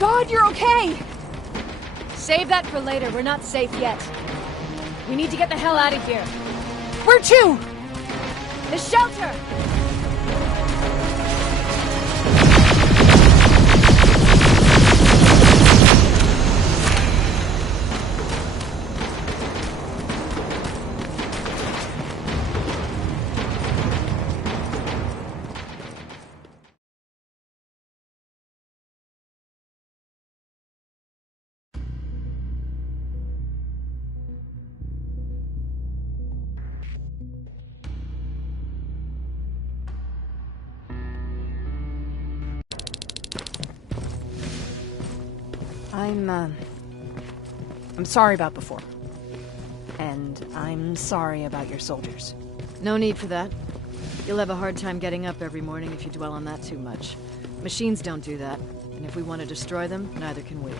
God, you're okay! Save that for later. We're not safe yet. We need to get the hell out of here. Where to? The shelter! I'm sorry about before. And I'm sorry about your soldiers. No need for that. You'll have a hard time getting up every morning if you dwell on that too much. Machines don't do that, and if we want to destroy them, neither can we.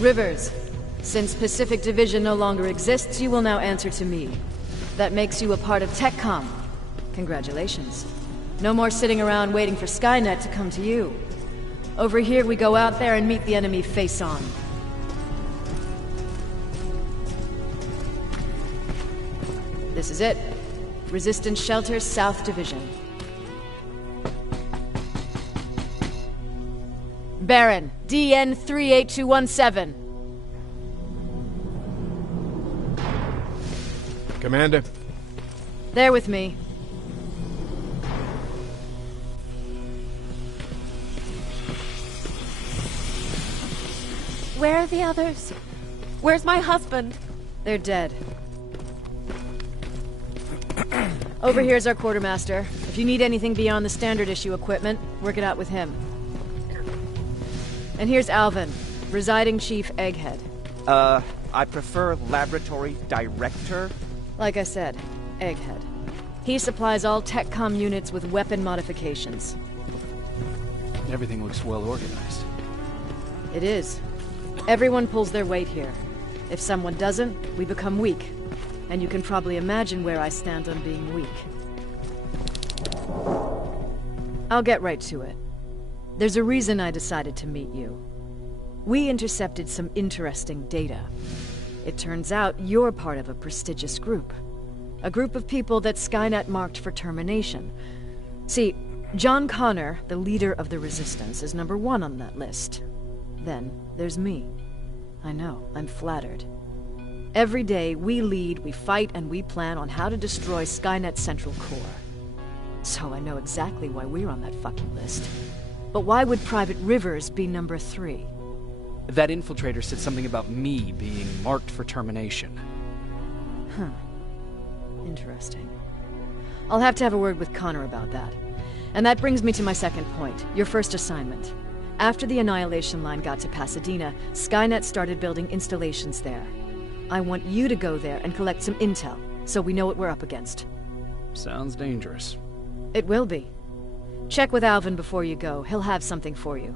Rivers, since Pacific Division no longer exists, you will now answer to me. That makes you a part of TechCom. Congratulations. No more sitting around waiting for Skynet to come to you. Over here, we go out there and meet the enemy face on. This is it. Resistance Shelter, South Division. Baron, DN 38217. Commander. There with me. Where are the others? Where's my husband? They're dead. Over here's our quartermaster. If you need anything beyond the standard issue equipment, work it out with him. And here's Alvin, residing chief Egghead. I prefer laboratory director. Like I said, Egghead. He supplies all TechCom units with weapon modifications. Everything looks well organized. It is. Everyone pulls their weight here. If someone doesn't, we become weak. And you can probably imagine where I stand on being weak. I'll get right to it. There's a reason I decided to meet you. We intercepted some interesting data. It turns out you're part of a prestigious group. A group of people that Skynet marked for termination. See, John Connor, the leader of the Resistance, is #1 on that list. Then there's me. I know, I'm flattered. Every day, we lead, we fight, and we plan on how to destroy Skynet's central core. So I know exactly why we're on that fucking list. But why would Private Rivers be #3? That infiltrator said something about me being marked for termination. Huh. Interesting. I'll have to have a word with Connor about that. And that brings me to my second point, your first assignment. After the Annihilation Line got to Pasadena, Skynet started building installations there. I want you to go there and collect some intel, so we know what we're up against. Sounds dangerous. It will be. Check with Alvin before you go. He'll have something for you.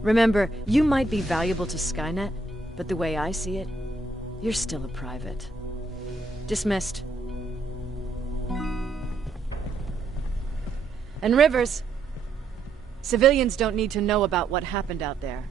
Remember, you might be valuable to Skynet, but the way I see it, you're still a private. Dismissed. And Rivers, civilians don't need to know about what happened out there.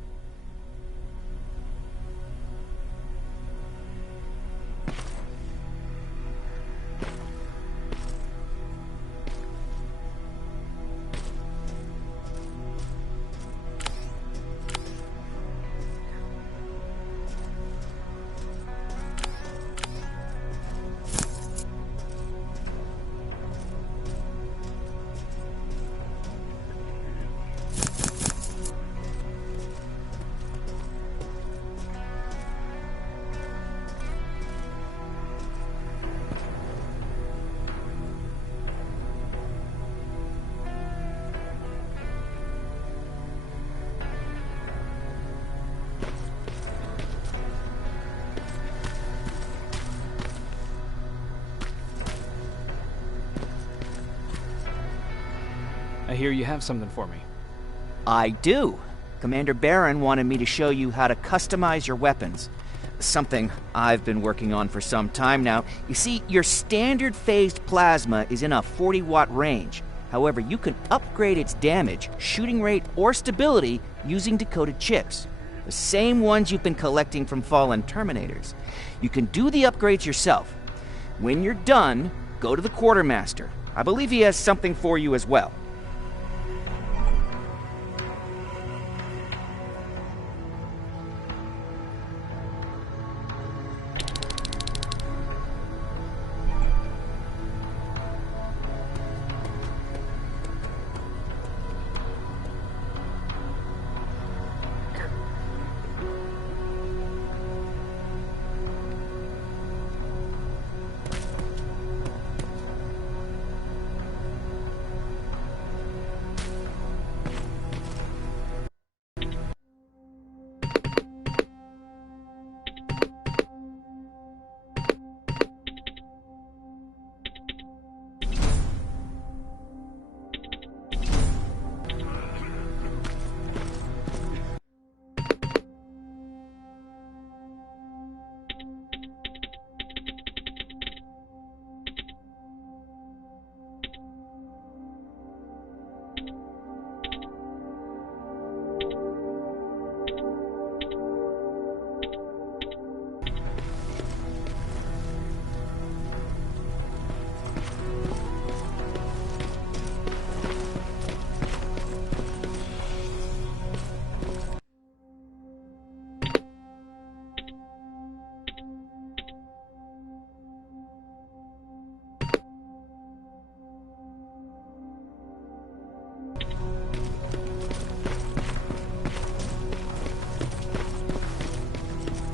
I hear you have something for me. I do. Commander Baron wanted me to show you how to customize your weapons. something I've been working on for some time now. You see, your standard phased plasma is in a 40-watt range. However, you can upgrade its damage, shooting rate, or stability using decoded chips. The same ones you've been collecting from fallen Terminators. You can do the upgrades yourself. When you're done, go to the Quartermaster. I believe he has something for you as well.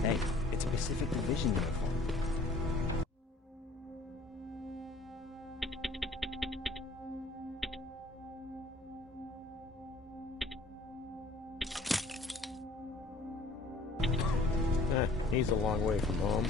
Hey, it's a Pacific Division uniform. He's a long way from home.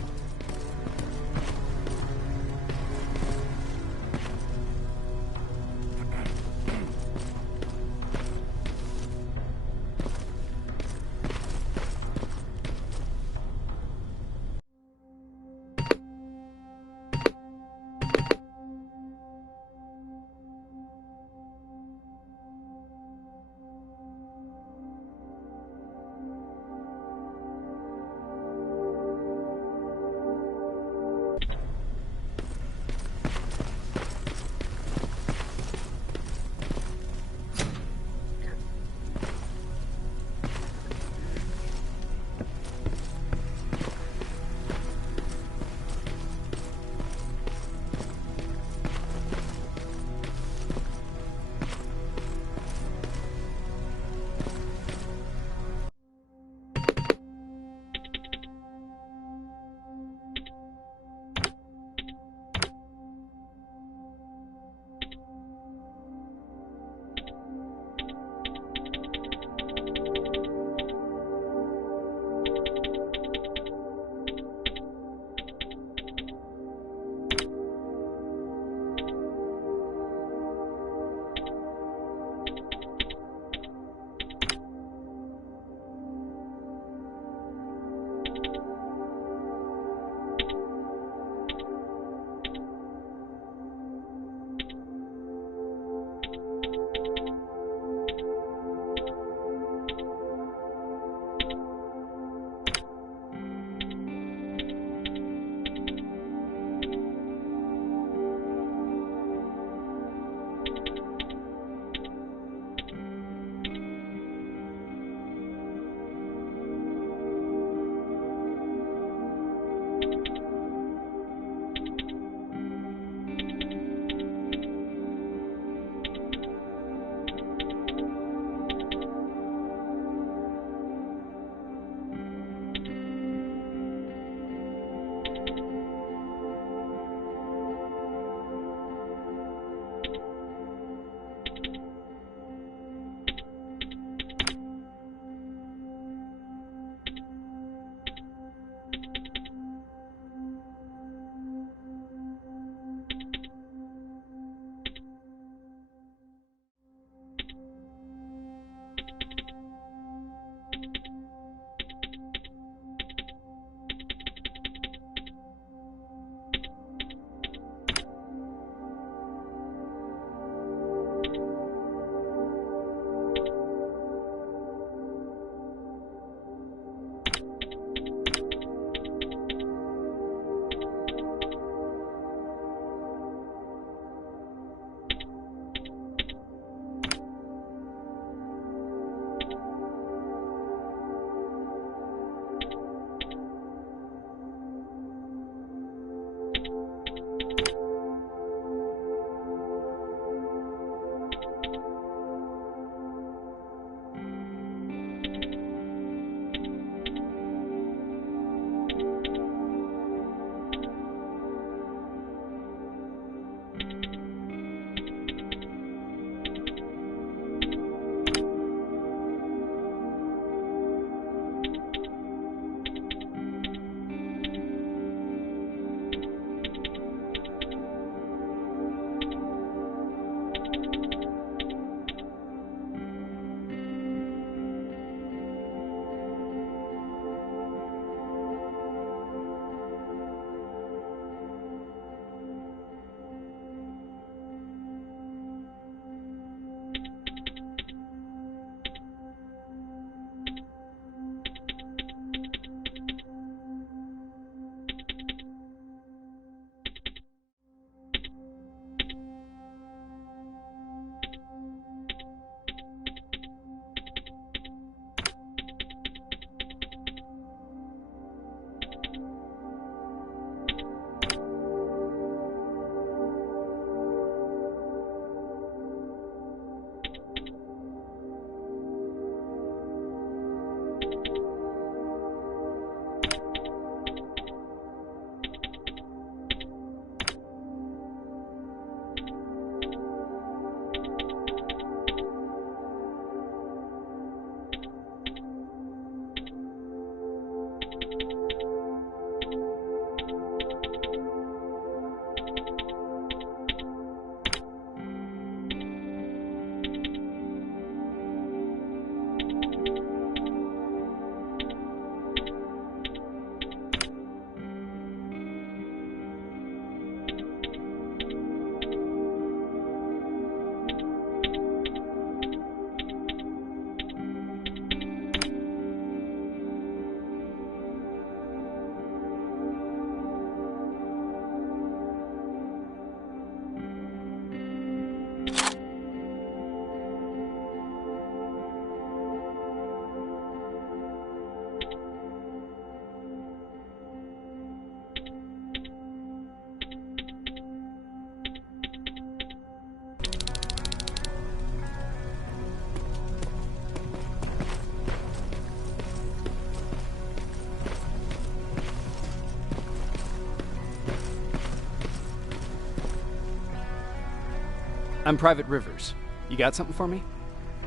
I'm Private Rivers. You got something for me?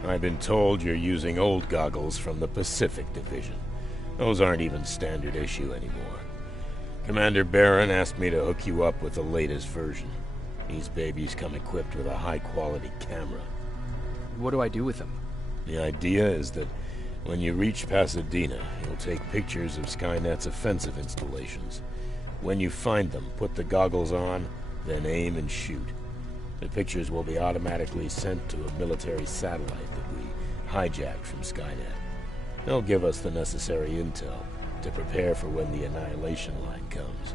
I've been told you're using old goggles from the Pacific Division. Those aren't even standard issue anymore. Commander Barron asked me to hook you up with the latest version. These babies come equipped with a high-quality camera. What do I do with them? The idea is that when you reach Pasadena, you'll take pictures of Skynet's offensive installations. When you find them, put the goggles on, then aim and shoot. The pictures will be automatically sent to a military satellite that we hijacked from Skynet. They'll give us the necessary intel to prepare for when the annihilation line comes.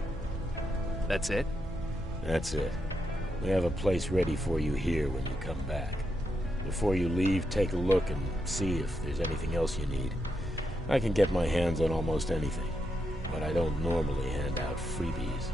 That's it? That's it. We have a place ready for you here when you come back. Before you leave, take a look and see if there's anything else you need. I can get my hands on almost anything, but I don't normally hand out freebies.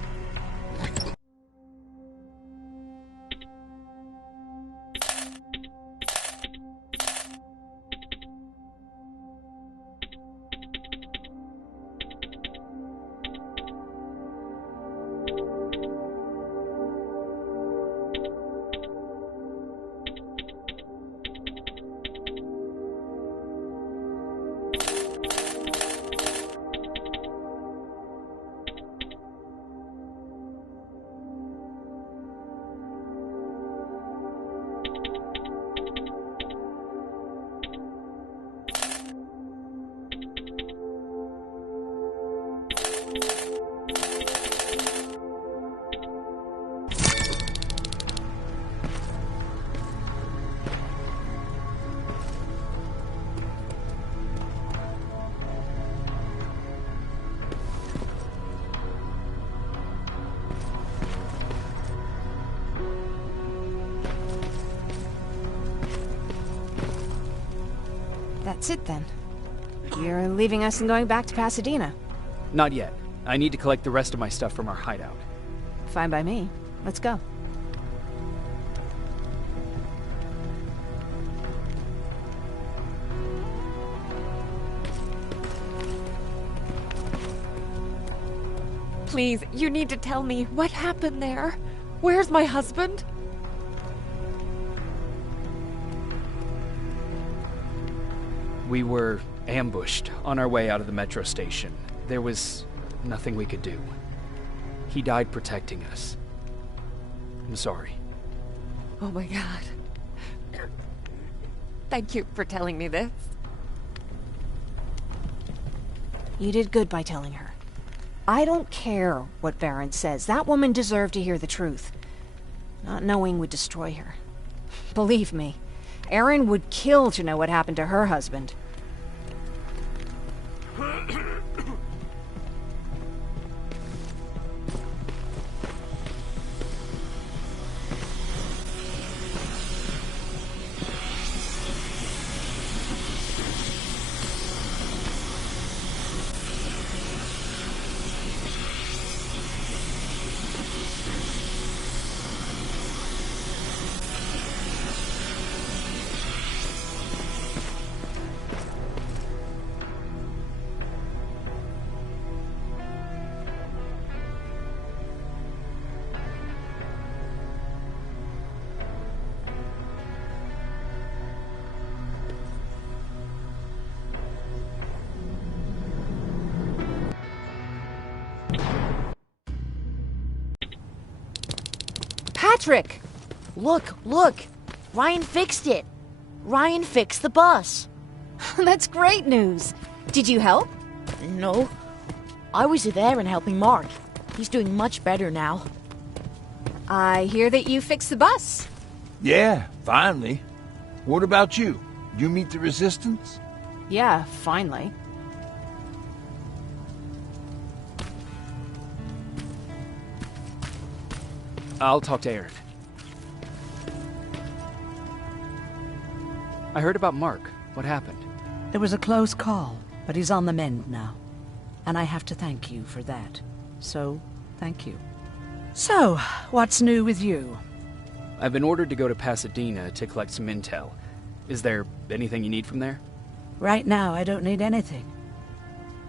That's it then. You're leaving us and going back to Pasadena. Not yet. I need to collect the rest of my stuff from our hideout. Fine by me. Let's go. Please, you need to tell me what happened there. Where's my husband? We were ambushed on our way out of the metro station. There was nothing we could do. He died protecting us. I'm sorry. Oh my God. Thank you for telling me this. You did good by telling her. I don't care what Barron says. That woman deserved to hear the truth. Not knowing would destroy her. Believe me, Erin would kill to know what happened to her husband. Patrick! Look! Ryan fixed it! Ryan fixed the bus! That's great news. Did you help? No. I was there and helping Mark. He's doing much better now. I hear that you fixed the bus. Yeah, finally. What about you? You meet the Resistance? Yeah, finally. I'll talk to Erin. I heard about Mark. What happened? It was a close call, but he's on the mend now. And I have to thank you for that. So, thank you. So, what's new with you? I've been ordered to go to Pasadena to collect some intel. Is there anything you need from there? Right now, I don't need anything.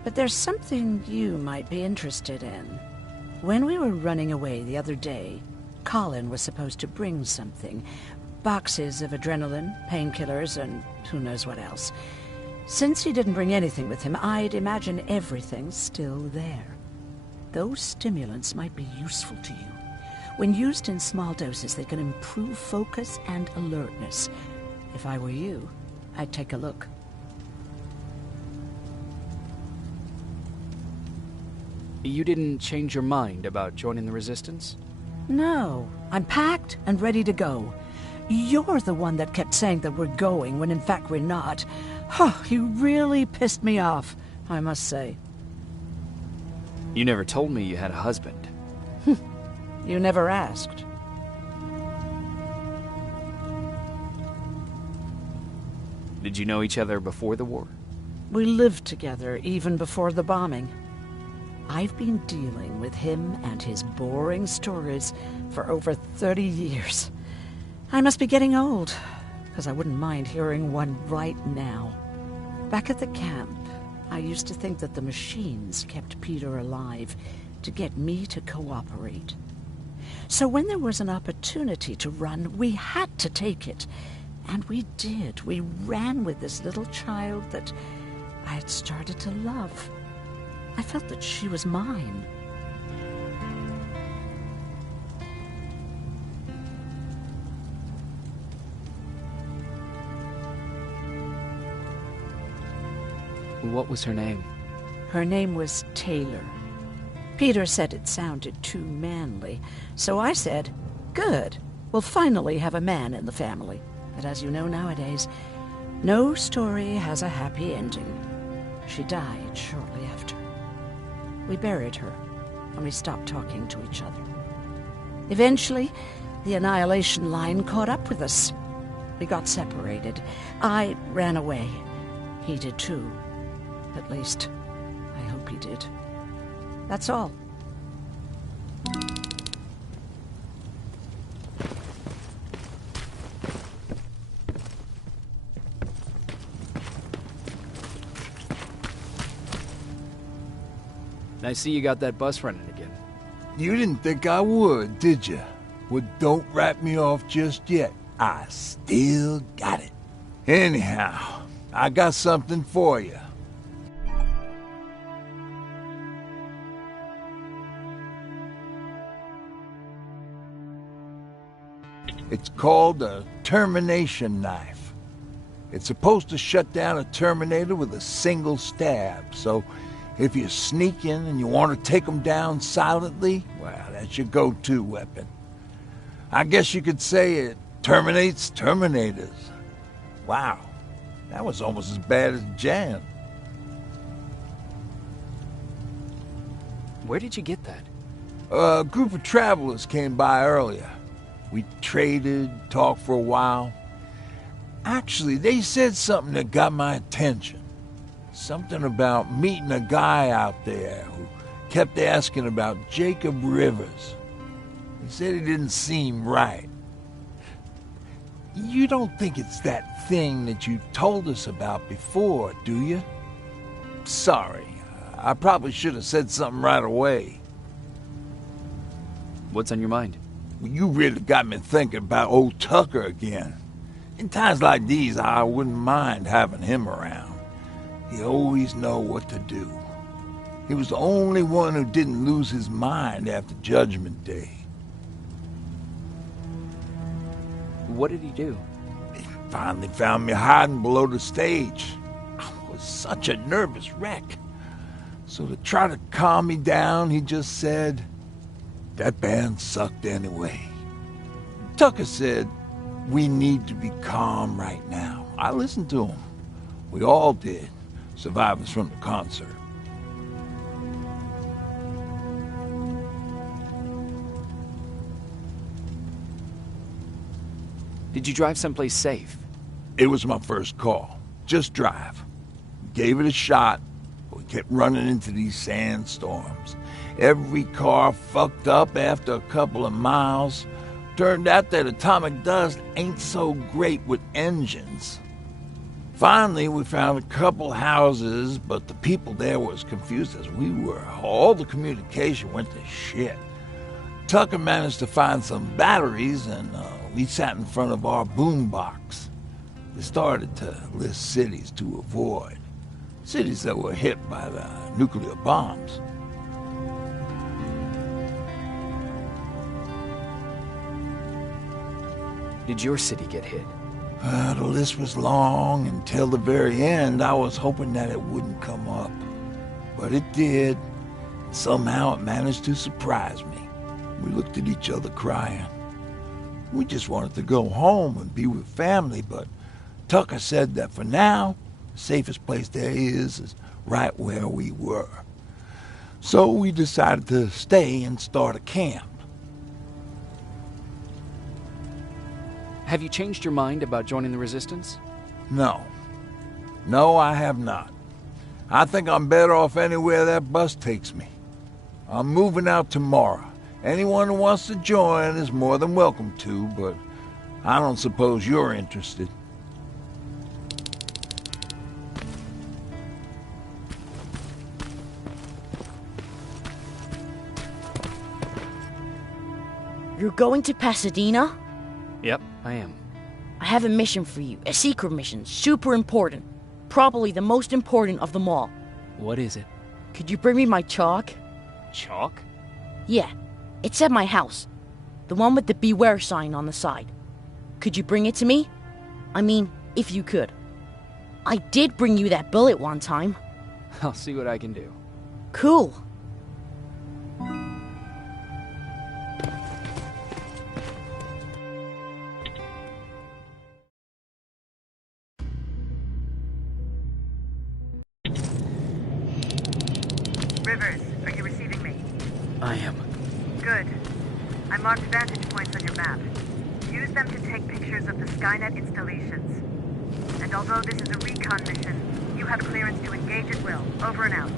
But there's something you might be interested in. When we were running away the other day, Colin was supposed to bring something, Boxes of adrenaline, painkillers, and who knows what else. Since he didn't bring anything with him, I'd imagine everything's still there. Those stimulants might be useful to you. When used in small doses, they can improve focus and alertness. If I were you, I'd take a look. You didn't change your mind about joining the Resistance? No, I'm packed and ready to go. You're the one that kept saying that we're going when in fact we're not. Oh, you really pissed me off, I must say. You never told me you had a husband. You never asked. Did you know each other before the war? We lived together even before the bombing. I've been dealing with him and his boring stories for over 30 years. I must be getting old, because I wouldn't mind hearing one right now. Back at the camp, I used to think that the machines kept Peter alive to get me to cooperate. So when there was an opportunity to run, we had to take it. And we did. We ran with this little child that I had started to love. I felt that she was mine. What was her name? Her name was Taylor. Peter said it sounded too manly, so I said, good, we'll finally have a man in the family. But as you know nowadays, no story has a happy ending. She died shortly after. We buried her, and we stopped talking to each other. Eventually, the Annihilation Line caught up with us. We got separated. I ran away. He did too. At least, I hope he did. That's all. I see you got that bus running again. You didn't think I would, did you? Well, don't wrap me off just yet. I still got it. Anyhow, I got something for you. It's called a termination knife. It's supposed to shut down a Terminator with a single stab, so if you sneak in and you want to take them down silently, well, that's your go-to weapon. I guess you could say it terminates Terminators. Wow, that was almost as bad as Jan. Where did you get that? A group of travelers came by earlier. We traded, talked for a while. Actually, they said something that got my attention. Something about meeting a guy out there who kept asking about Jacob Rivers. He said he didn't seem right. You don't think it's that thing that you told us about before, do you? Sorry, I probably should have said something right away. What's on your mind? Well, you really got me thinking about old Tucker again. In times like these, I wouldn't mind having him around. He always know what to do. He was the only one who didn't lose his mind after Judgment Day. What did he do? He finally found me hiding below the stage. I was such a nervous wreck. So to try to calm me down, he just said, "That band sucked anyway." Tucker said, "We need to be calm right now." I listened to him. We all did, survivors from the concert. Did you drive someplace safe? It was my first call. Just drive. Gave it a shot, but we kept running into these sandstorms. Every car fucked up after a couple of miles. Turned out that atomic dust ain't so great with engines. Finally, we found a couple houses, but the people there were as confused as we were. All the communication went to shit. Tucker managed to find some batteries, and we sat in front of our boombox. They started to list cities to avoid. Cities that were hit by the nuclear bombs. Did your city get hit? The list was long. Until the very end, I was hoping that it wouldn't come up. But it did. Somehow it managed to surprise me. We looked at each other crying. We just wanted to go home and be with family, but Tucker said that for now, the safest place there is right where we were. So we decided to stay and start a camp. Have you changed your mind about joining the Resistance? No. No, I have not. I think I'm better off anywhere that bus takes me. I'm moving out tomorrow. Anyone who wants to join is more than welcome to, but I don't suppose you're interested. You're going to Pasadena? Yep, I am. I have a mission for you. A secret mission. Super important. Probably the most important of them all. What is it? Could you bring me my chalk? Chalk? Yeah. It's at my house. The one with the beware sign on the side. Could you bring it to me? I mean, if you could. I did bring you that bullet one time. I'll see what I can do. Cool. Rivers, are you receiving me? I am. Good. I marked vantage points on your map. Use them to take pictures of the Skynet installations. And although this is a recon mission, you have clearance to engage at will. Over and out.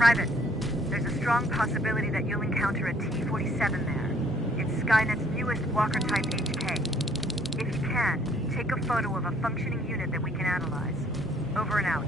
Private, there's a strong possibility that you'll encounter a T-47 there. It's Skynet's newest Walker-type HK. If you can, take a photo of a functioning unit that we can analyze. Over and out.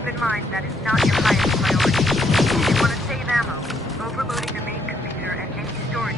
Keep in mind that is not your highest priority. If you want to save ammo, overloading the main computer and any storage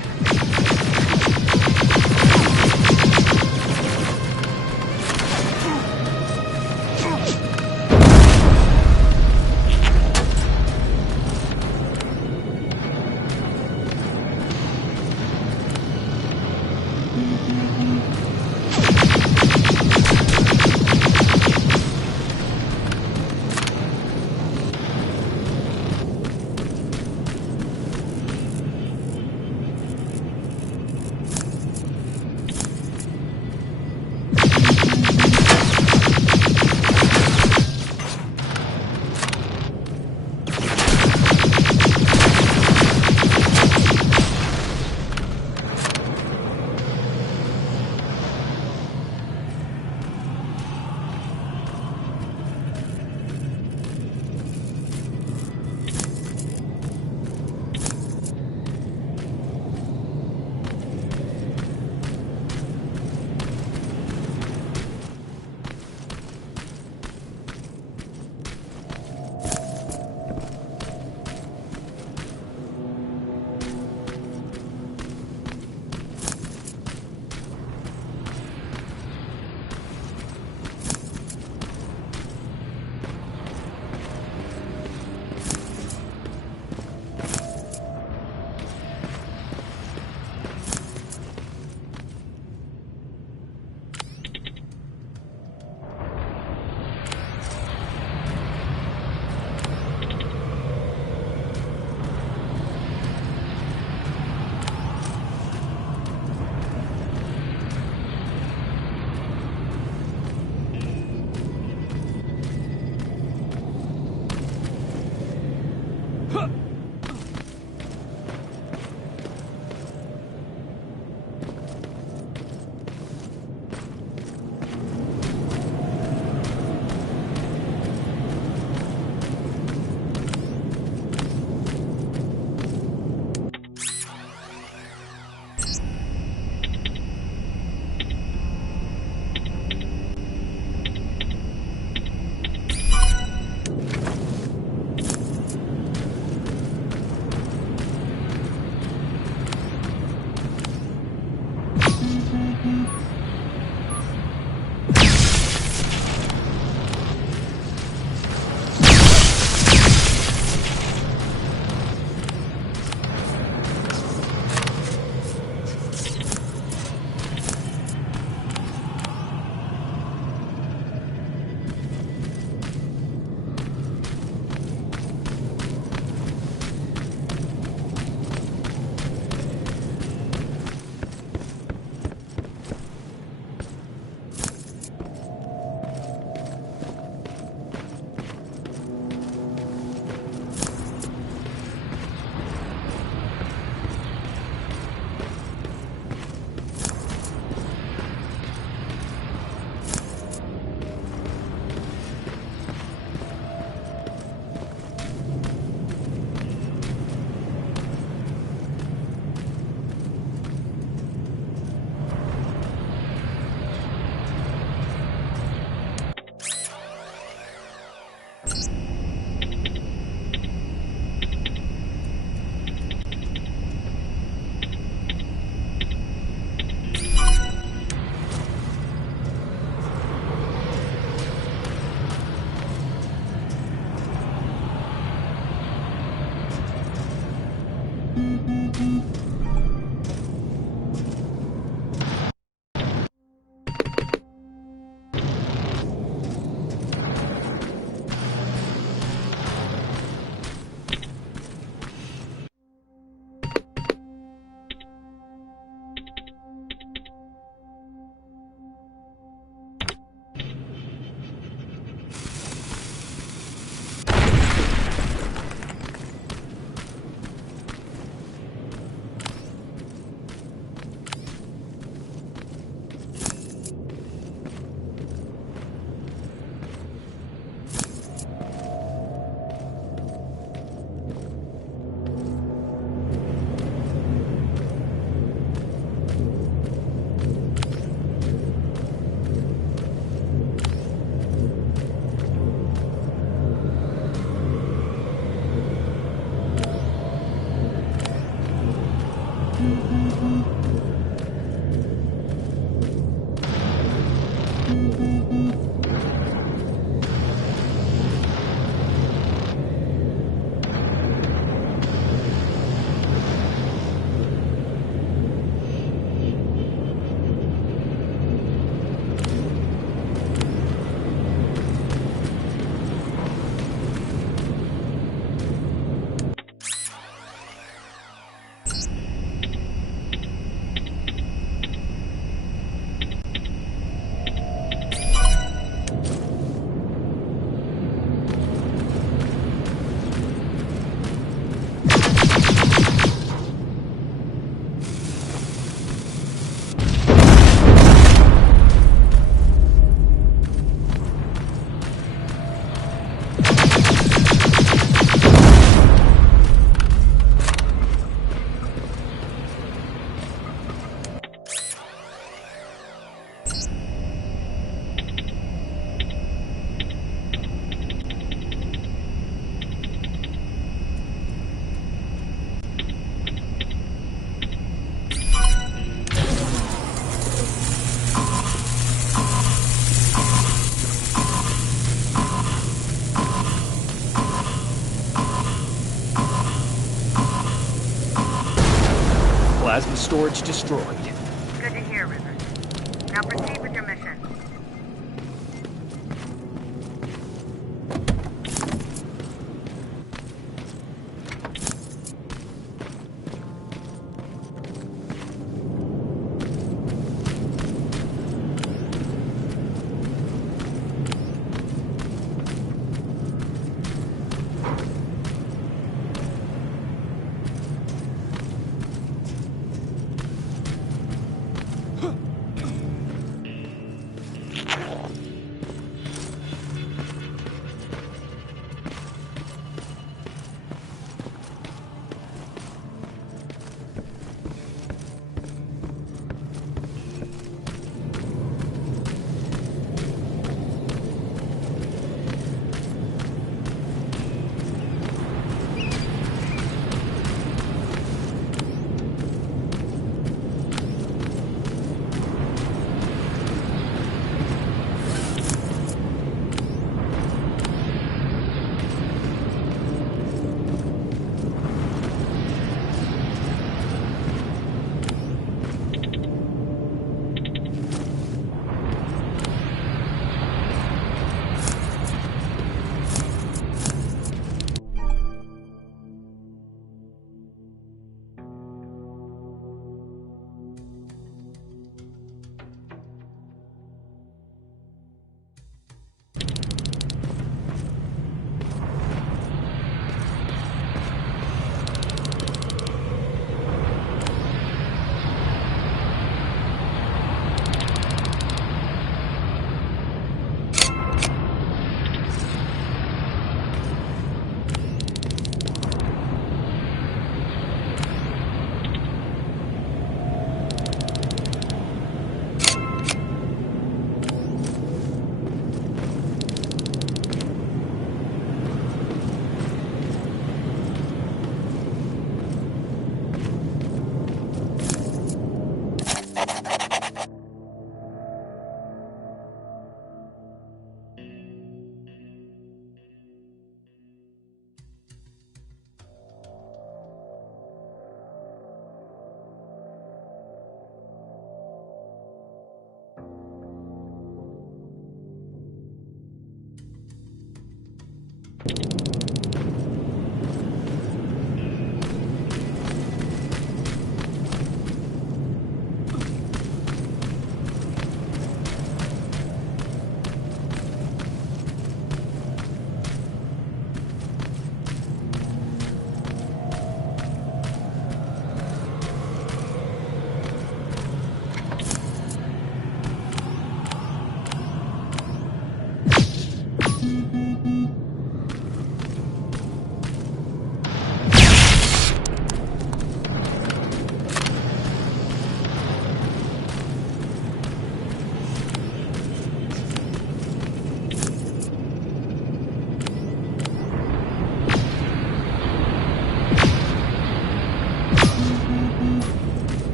Plasma storage destroyed. Good to hear, River. Now proceed with your mission.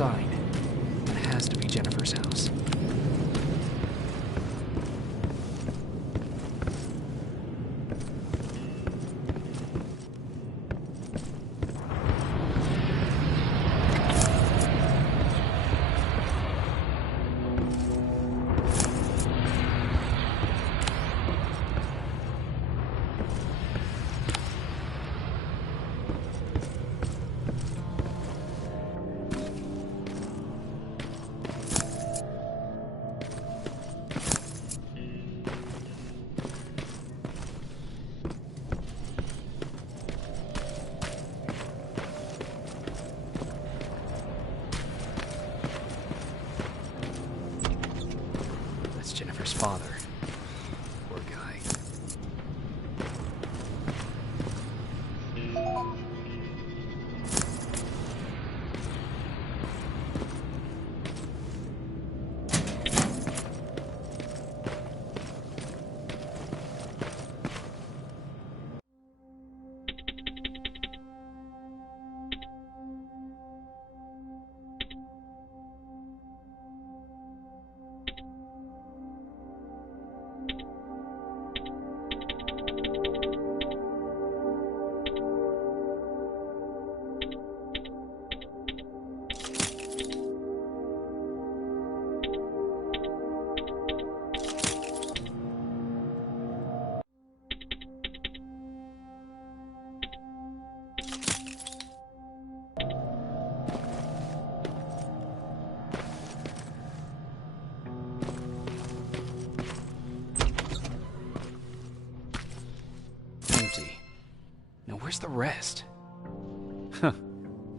outside. That has to be Jennifer's house. Jennifer's father. Poor guy. Now where's the rest? Huh.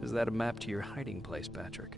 Is that a map to your hiding place, Patrick?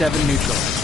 47 neutral.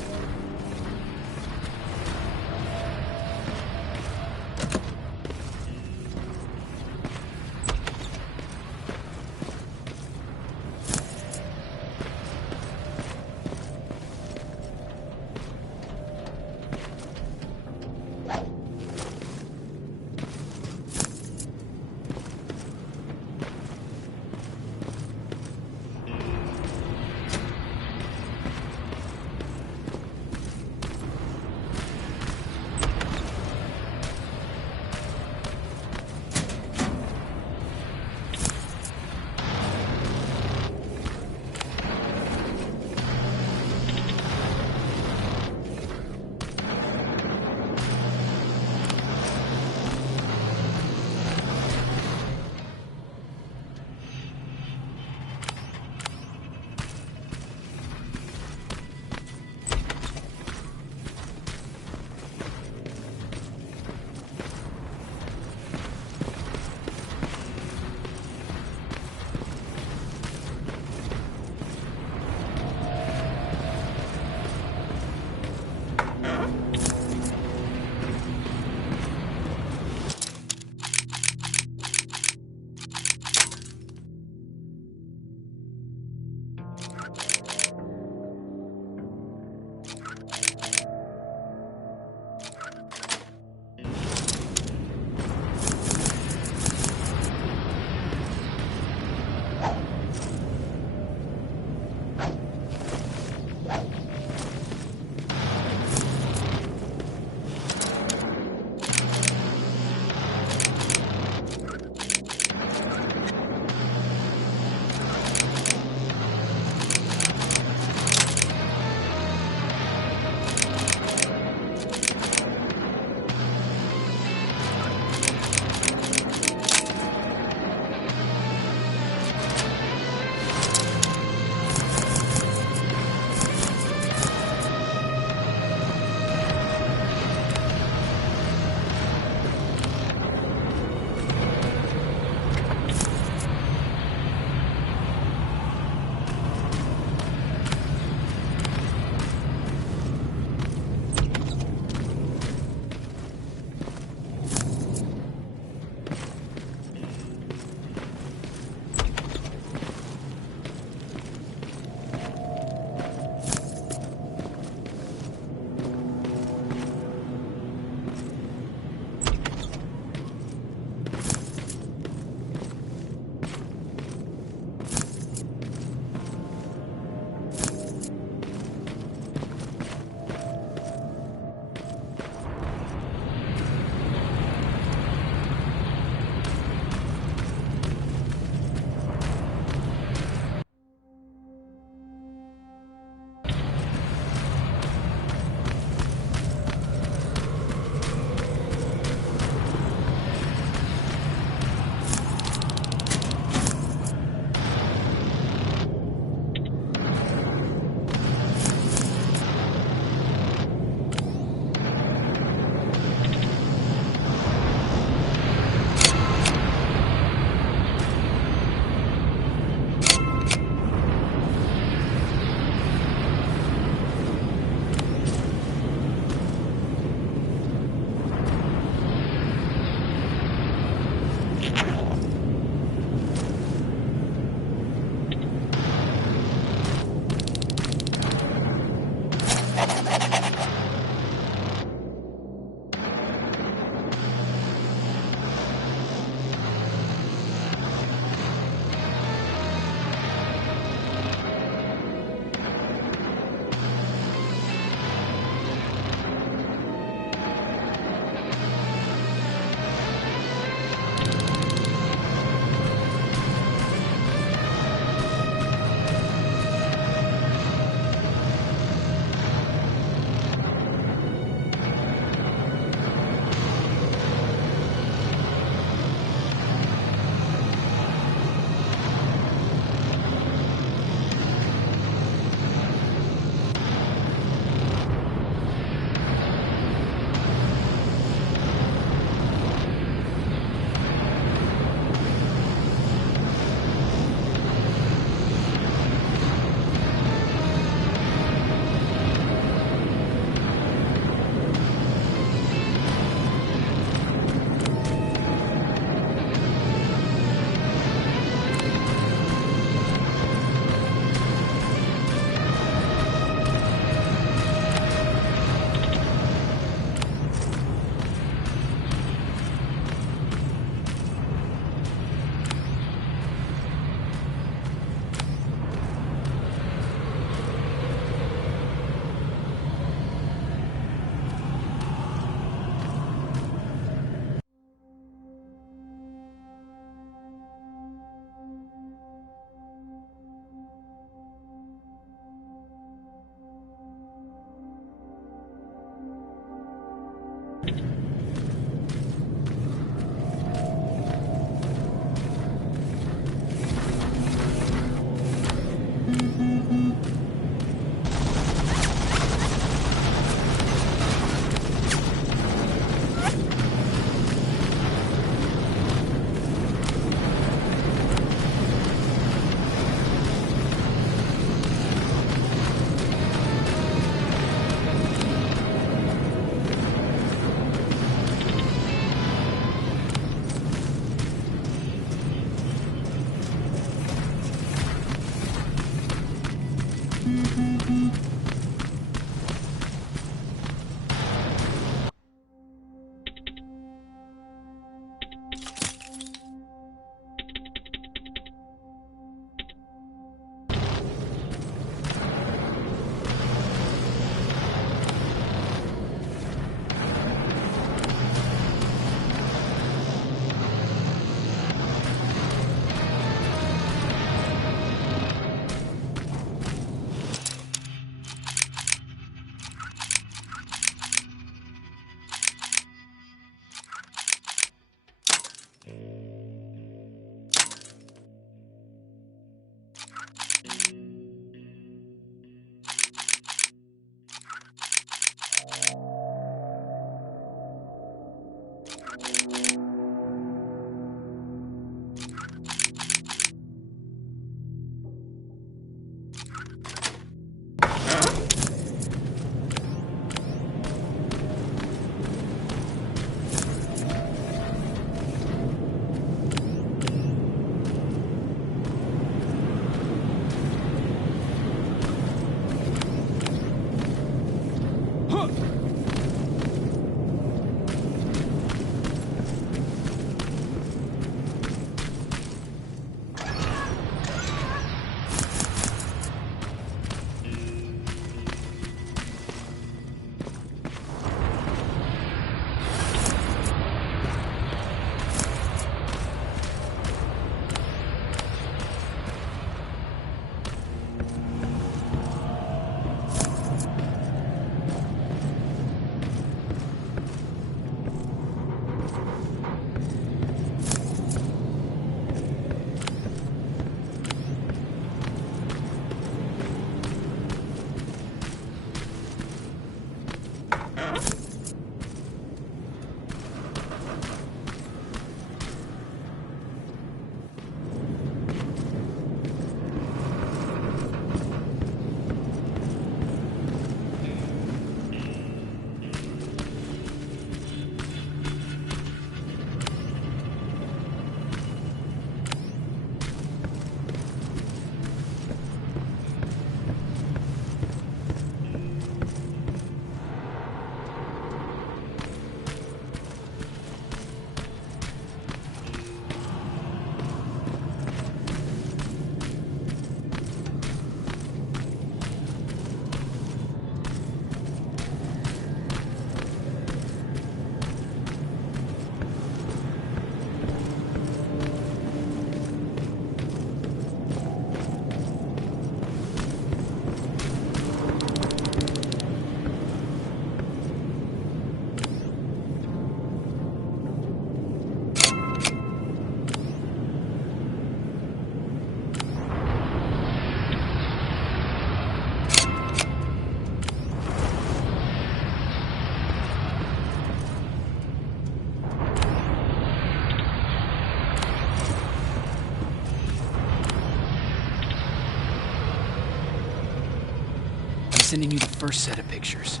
sending you the first set of pictures.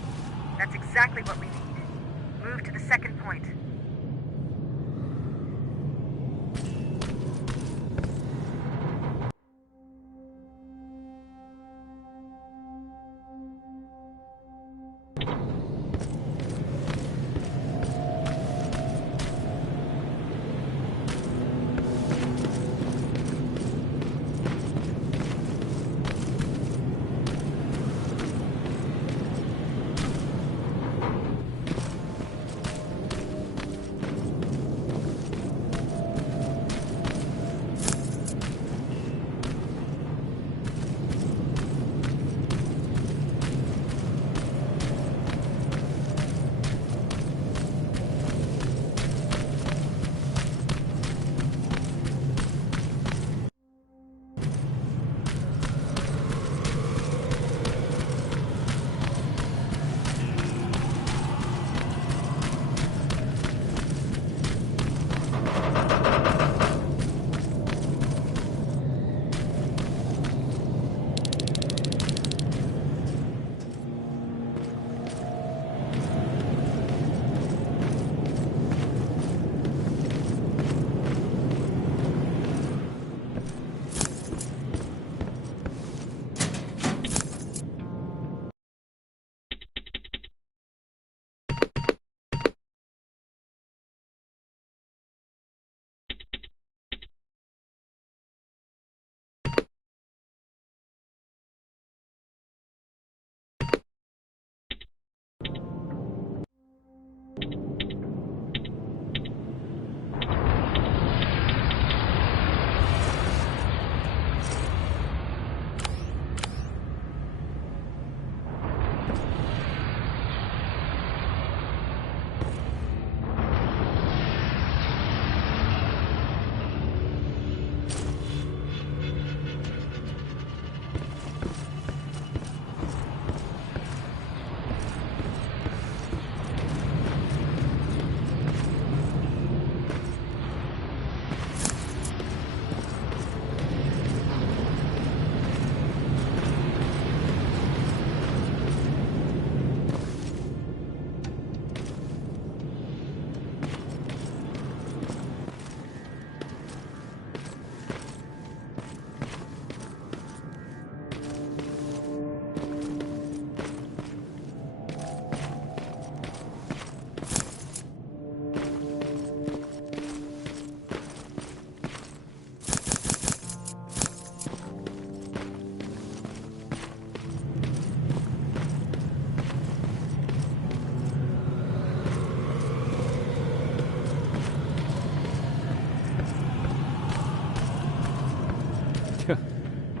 That's exactly what we need. Move to the second point.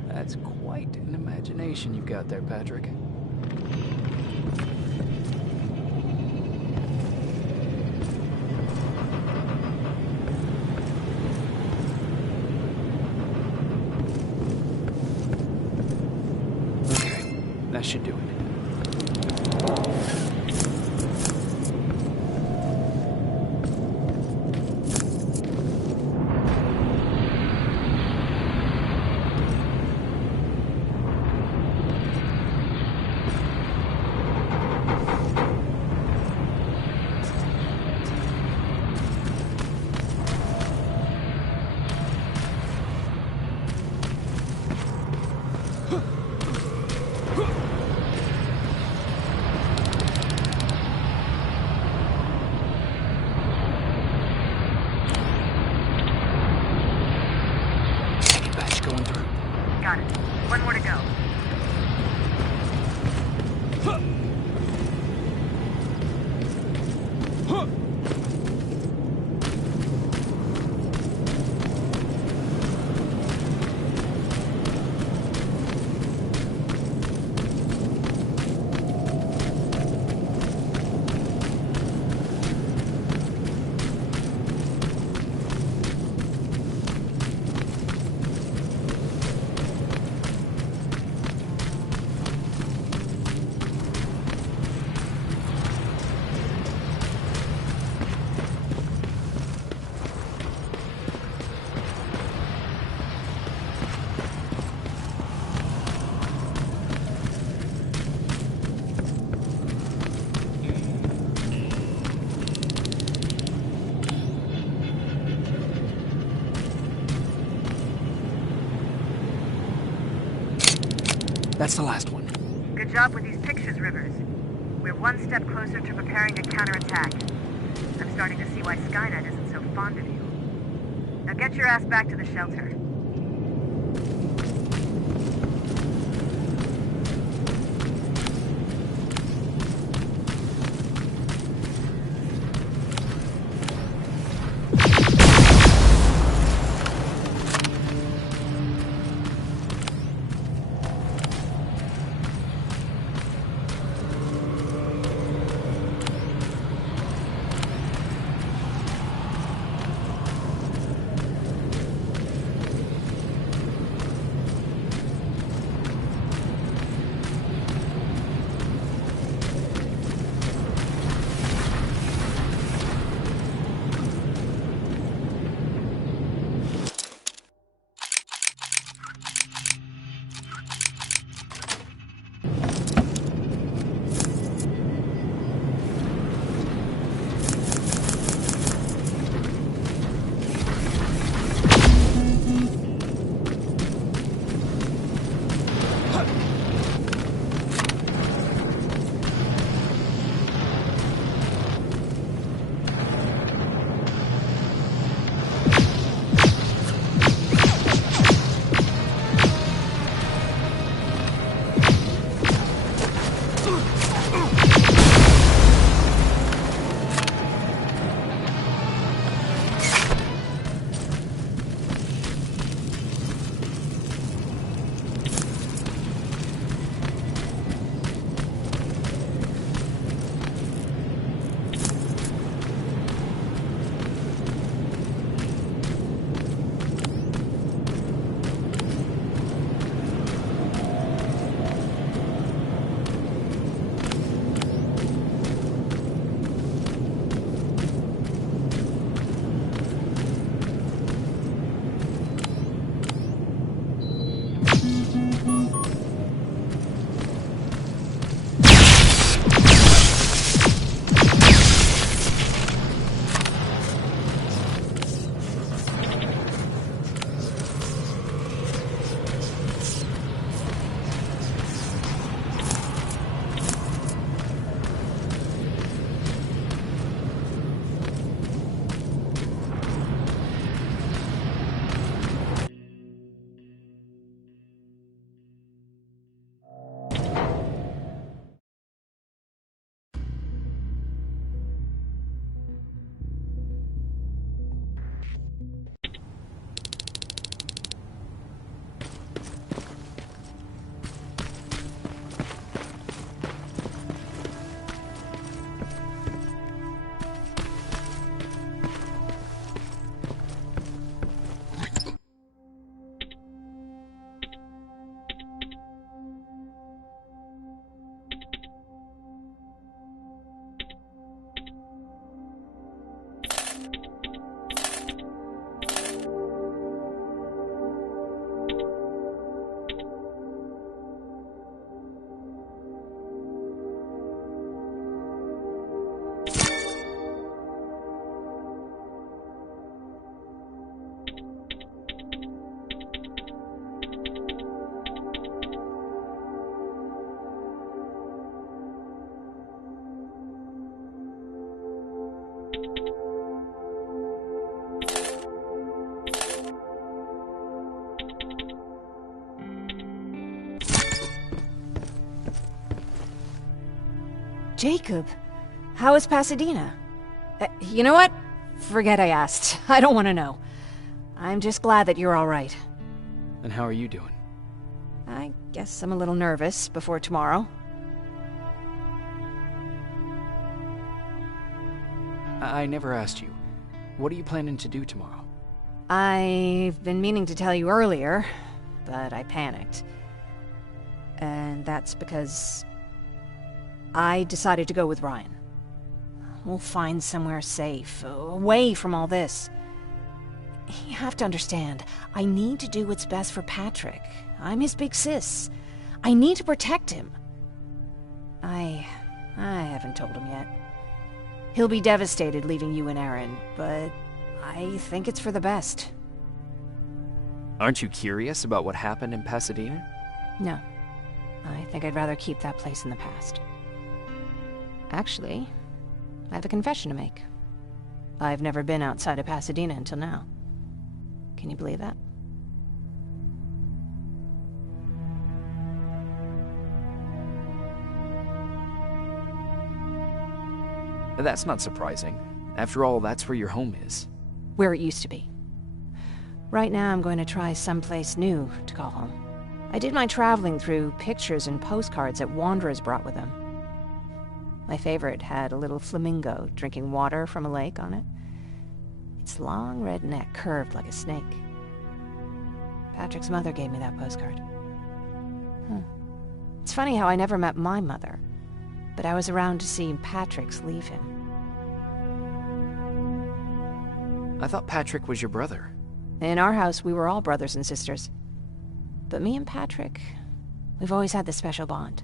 That's quite an imagination you've got there, Patrick. Okay, that should do it. That's the last one. Good job with these pictures, Rivers. We're one step closer to preparing a counterattack. I'm starting to see why Skynet isn't so fond of you. Now get your ass back to the shelter. Jacob, how is Pasadena? You know what? Forget I asked. I don't want to know. I'm just glad that you're all right. And how are you doing? I guess I'm a little nervous before tomorrow. I never asked you. What are you planning to do tomorrow? I've been meaning to tell you earlier, but I panicked. And that's because I decided to go with Ryan. We'll find somewhere safe, away from all this. You have to understand, I need to do what's best for Patrick. I'm his big sis. I need to protect him. I haven't told him yet. He'll be devastated leaving you and Aaron, but I think it's for the best. Aren't you curious about what happened in Pasadena? No. I think I'd rather keep that place in the past. Actually, I have a confession to make. I've never been outside of Pasadena until now. Can you believe that? That's not surprising. After all, that's where your home is. Where it used to be. Right now I'm going to try someplace new to call home. I did my traveling through pictures and postcards that wanderers brought with them. My favorite had a little flamingo drinking water from a lake on it. Its long red neck curved like a snake. Patrick's mother gave me that postcard. It's funny how I never met my mother, but I was around to see Patrick's leave him. I thought Patrick was your brother. In our house, we were all brothers and sisters. But me and Patrick, we've always had this special bond.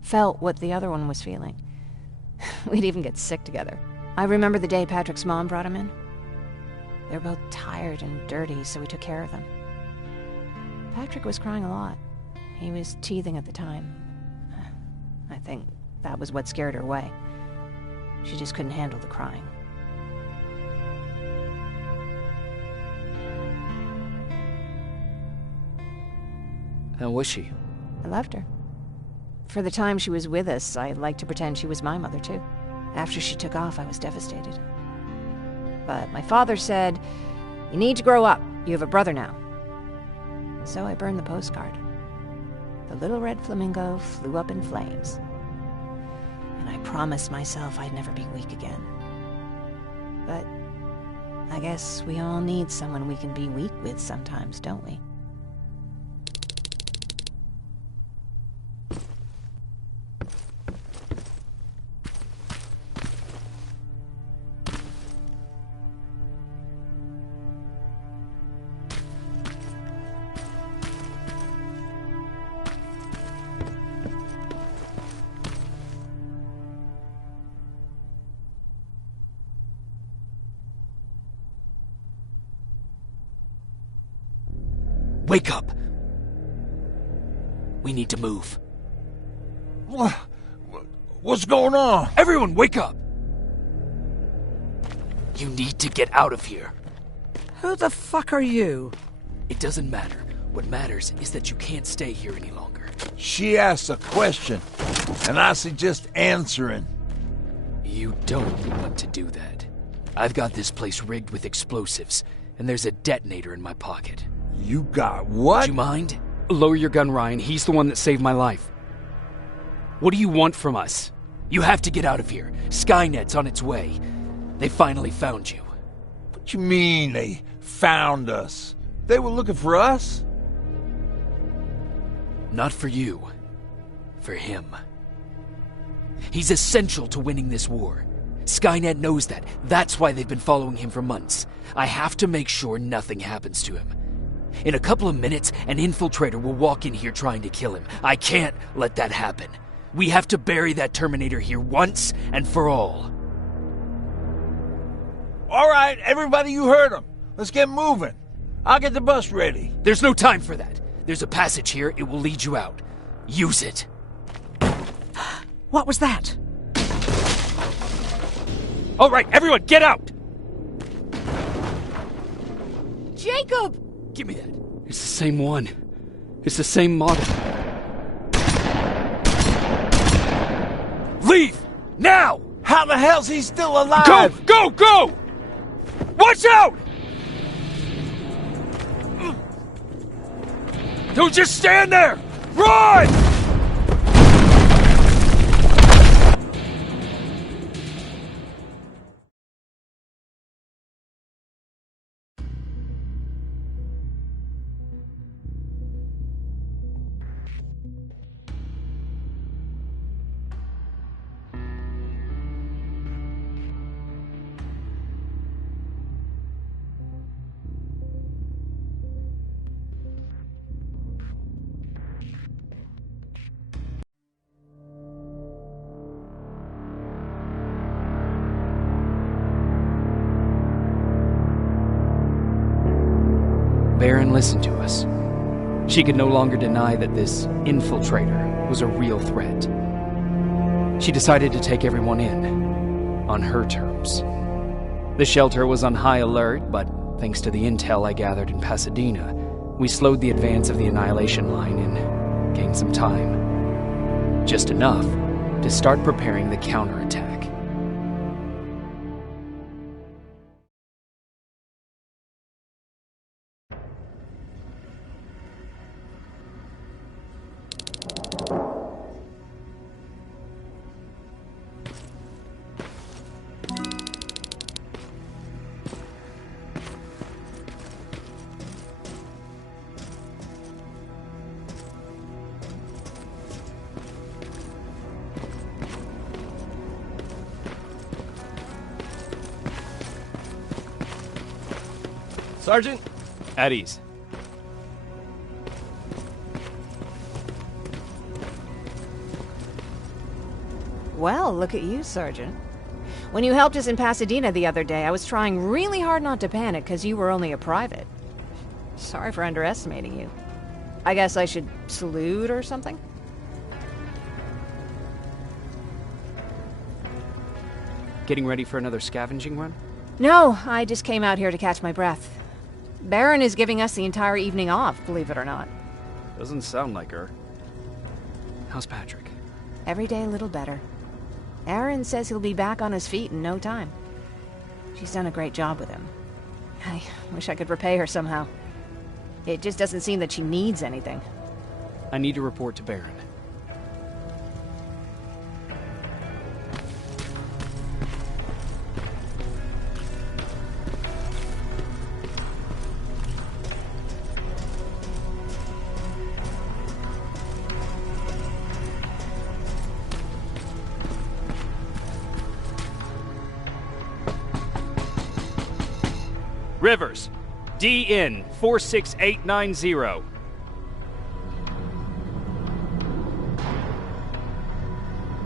Felt what the other one was feeling. We'd even get sick together. I remember the day Patrick's mom brought him in. They were both tired and dirty, so we took care of them. Patrick was crying a lot. He was teething at the time. I think that was what scared her away. She just couldn't handle the crying. How was she? I loved her. For the time she was with us, I liked to pretend she was my mother, too. After she took off, I was devastated. But my father said, "You need to grow up. You have a brother now." So I burned the postcard. The little red flamingo flew up in flames. And I promised myself I'd never be weak again. But I guess we all need someone we can be weak with sometimes, don't we? Wake up! We need to move. What's going on? Everyone, wake up! You need to get out of here. Who the fuck are you? It doesn't matter. What matters is that you can't stay here any longer. She asked a question, and I suggest answering. You don't want to do that. I've got this place rigged with explosives, and there's a detonator in my pocket. You got what? Would you mind? Lower your gun, Ryan. He's the one that saved my life. What do you want from us? You have to get out of here. Skynet's on its way. They finally found you. What you mean they found us? They were looking for us? Not for you. For him. He's essential to winning this war. Skynet knows that. That's why they've been following him for months. I have to make sure nothing happens to him. In a couple of minutes, an infiltrator will walk in here trying to kill him. I can't let that happen. We have to bury that Terminator here once and for all. All right, everybody, you heard him. Let's get moving. I'll get the bus ready. There's no time for that. There's a passage here. It will lead you out. Use it. What was that? All right, everyone, get out! Jacob! Give me that. It's the same one. It's the same model. Leave! Now! How the hell's he still alive? Go! Go! Go! Watch out! Don't just stand there! Run! Baron listened to us. She could no longer deny that this infiltrator was a real threat. She decided to take everyone in, on her terms. The shelter was on high alert, but thanks to the intel I gathered in Pasadena, we slowed the advance of the Annihilation Line and gained some time. Just enough to start preparing the counterattack. Sergeant? At ease. Well, look at you, Sergeant. When you helped us in Pasadena the other day, I was trying really hard not to panic because you were only a private. Sorry for underestimating you. I guess I should salute or something? Getting ready for another scavenging run? No, I just came out here to catch my breath. Baron is giving us the entire evening off, believe it or not. Doesn't sound like her. How's Patrick? Every day a little better. Aaron says he'll be back on his feet in no time. She's done a great job with him. I wish I could repay her somehow. It just doesn't seem that she needs anything. I need to report to Baron. Rivers, DN 46890.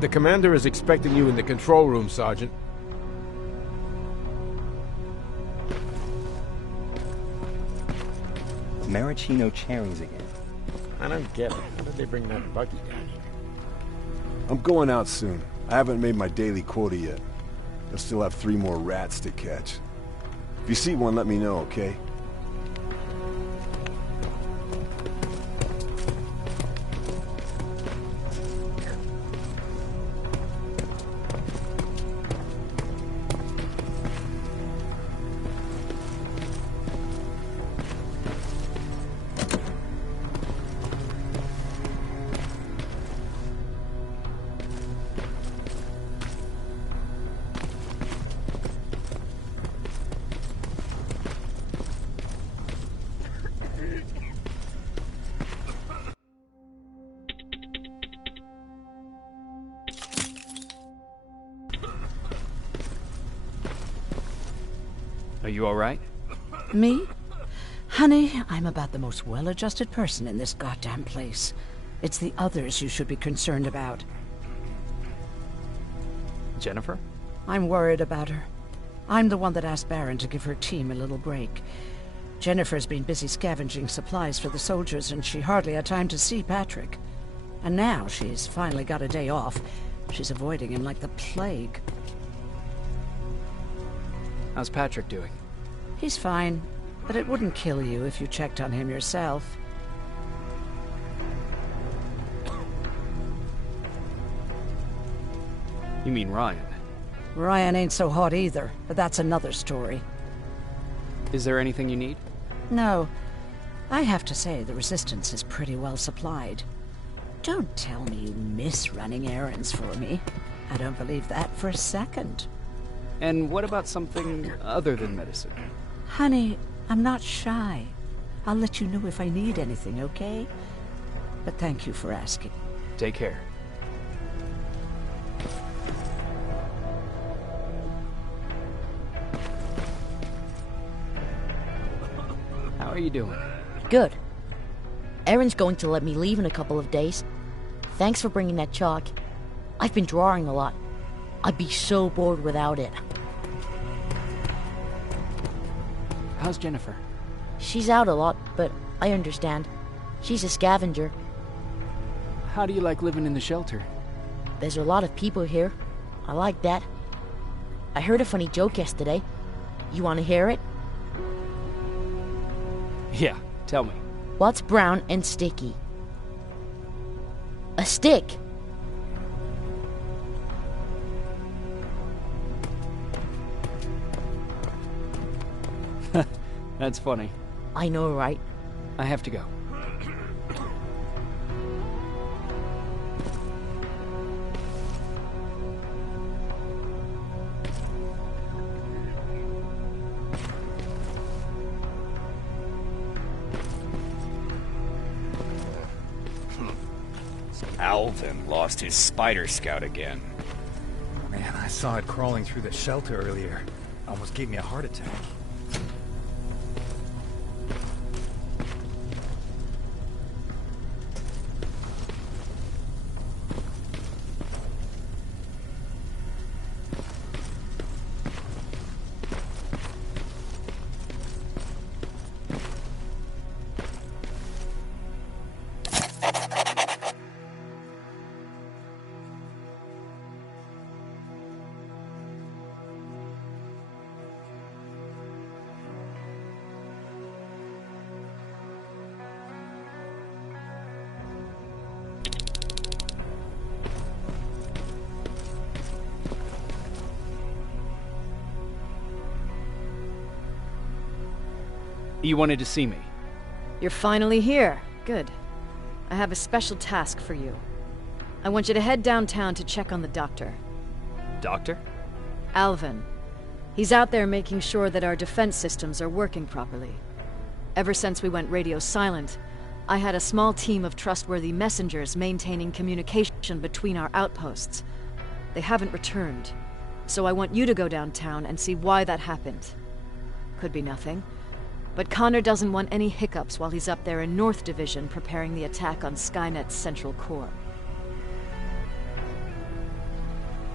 The commander is expecting you in the control room, Sergeant. Maraschino cherries again. I don't get it. How did they bring that buggy down here? I'm going out soon. I haven't made my daily quota yet. I still have 3 more rats to catch. If you see one, let me know, okay? Are you alright? Me? Honey, I'm about the most well-adjusted person in this goddamn place. It's the others you should be concerned about. Jennifer? I'm worried about her. I'm the one that asked Baron to give her team a little break. Jennifer's been busy scavenging supplies for the soldiers, and she hardly had time to see Patrick. And now she's finally got a day off. She's avoiding him like the plague. How's Patrick doing? He's fine, but it wouldn't kill you if you checked on him yourself. You mean Ryan? Ryan ain't so hot either, but that's another story. Is there anything you need? No. I have to say the Resistance is pretty well supplied. Don't tell me you miss running errands for me. I don't believe that for a second. And what about something other than medicine? Honey, I'm not shy. I'll let you know if I need anything, okay? But thank you for asking. Take care. How are you doing? Good. Erin's going to let me leave in a couple of days. Thanks for bringing that chalk. I've been drawing a lot. I'd be so bored without it. How's Jennifer? She's out a lot, but I understand. She's a scavenger. How do you like living in the shelter? There's a lot of people here. I like that. I heard a funny joke yesterday. You want to hear it? Yeah, tell me. What's brown and sticky? A stick. That's funny. I know, right? I have to go. Alvin lost his spider scout again. Man, I saw it crawling through the shelter earlier. Almost gave me a heart attack. You wanted to see me? You're finally here. Good. I have a special task for you. I want you to head downtown to check on the doctor. Doctor? Alvin. He's out there making sure that our defense systems are working properly. Ever since we went radio silent, I had a small team of trustworthy messengers maintaining communication between our outposts. They haven't returned, so I want you to go downtown and see why that happened. Could be nothing, but Connor doesn't want any hiccups while he's up there in North Division preparing the attack on Skynet's central core.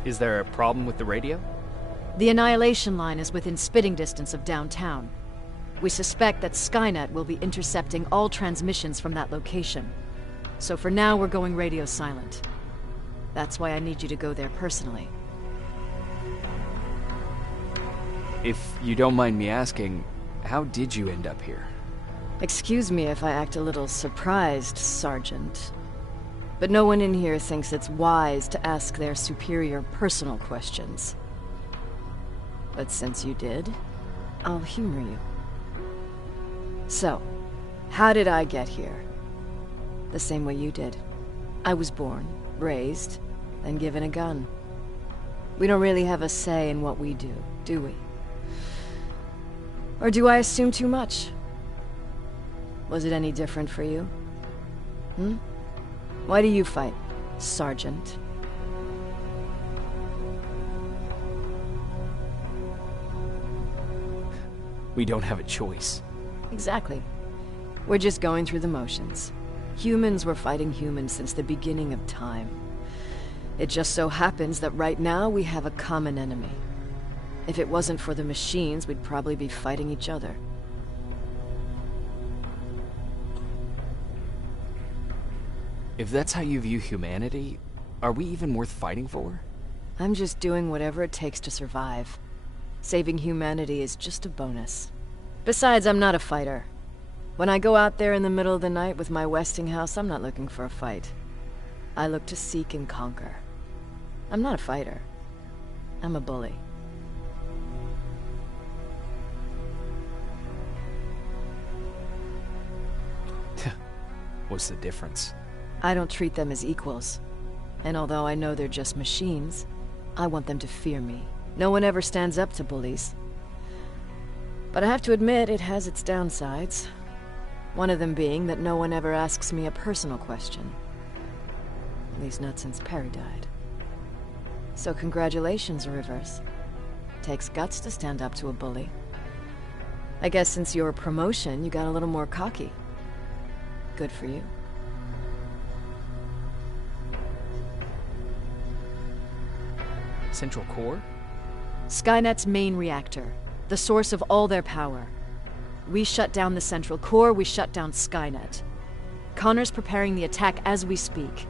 Is there a problem with the radio? The Annihilation Line is within spitting distance of downtown. We suspect that Skynet will be intercepting all transmissions from that location. So for now, we're going radio silent. That's why I need you to go there personally. If you don't mind me asking, how did you end up here? Excuse me if I act a little surprised, Sergeant. But no one in here thinks it's wise to ask their superior personal questions. But since you did, I'll humor you. So, how did I get here? The same way you did. I was born, raised, and given a gun. We don't really have a say in what we do we? Or do I assume too much? Was it any different for you? Why do you fight, Sergeant? We don't have a choice. Exactly. We're just going through the motions. Humans were fighting humans since the beginning of time. It just so happens that right now we have a common enemy. If it wasn't for the machines, we'd probably be fighting each other. If that's how you view humanity, are we even worth fighting for? I'm just doing whatever it takes to survive. Saving humanity is just a bonus. Besides, I'm not a fighter. When I go out there in the middle of the night with my Westinghouse, I'm not looking for a fight. I look to seek and conquer. I'm not a fighter. I'm a bully. What's the difference? I don't treat them as equals. And although I know they're just machines, I want them to fear me. No one ever stands up to bullies. But I have to admit, it has its downsides. One of them being that no one ever asks me a personal question. At least not since Perry died. So congratulations, Rivers. Takes guts to stand up to a bully. I guess since your promotion, you got a little more cocky. Good for you. Central Core? Skynet's main reactor. The source of all their power. We shut down the Central Core, we shut down Skynet. Connor's preparing the attack as we speak.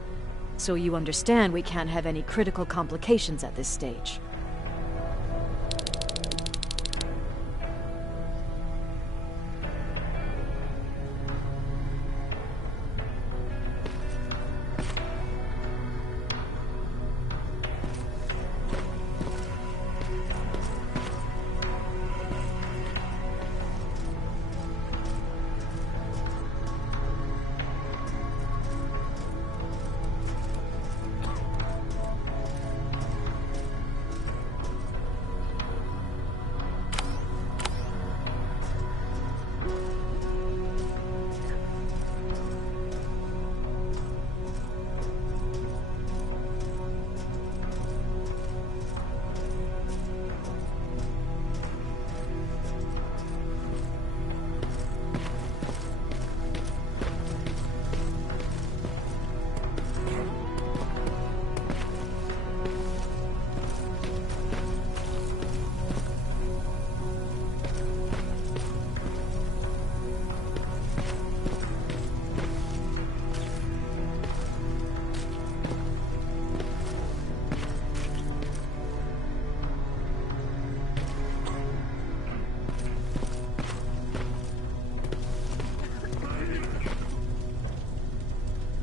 So you understand we can't have any critical complications at this stage.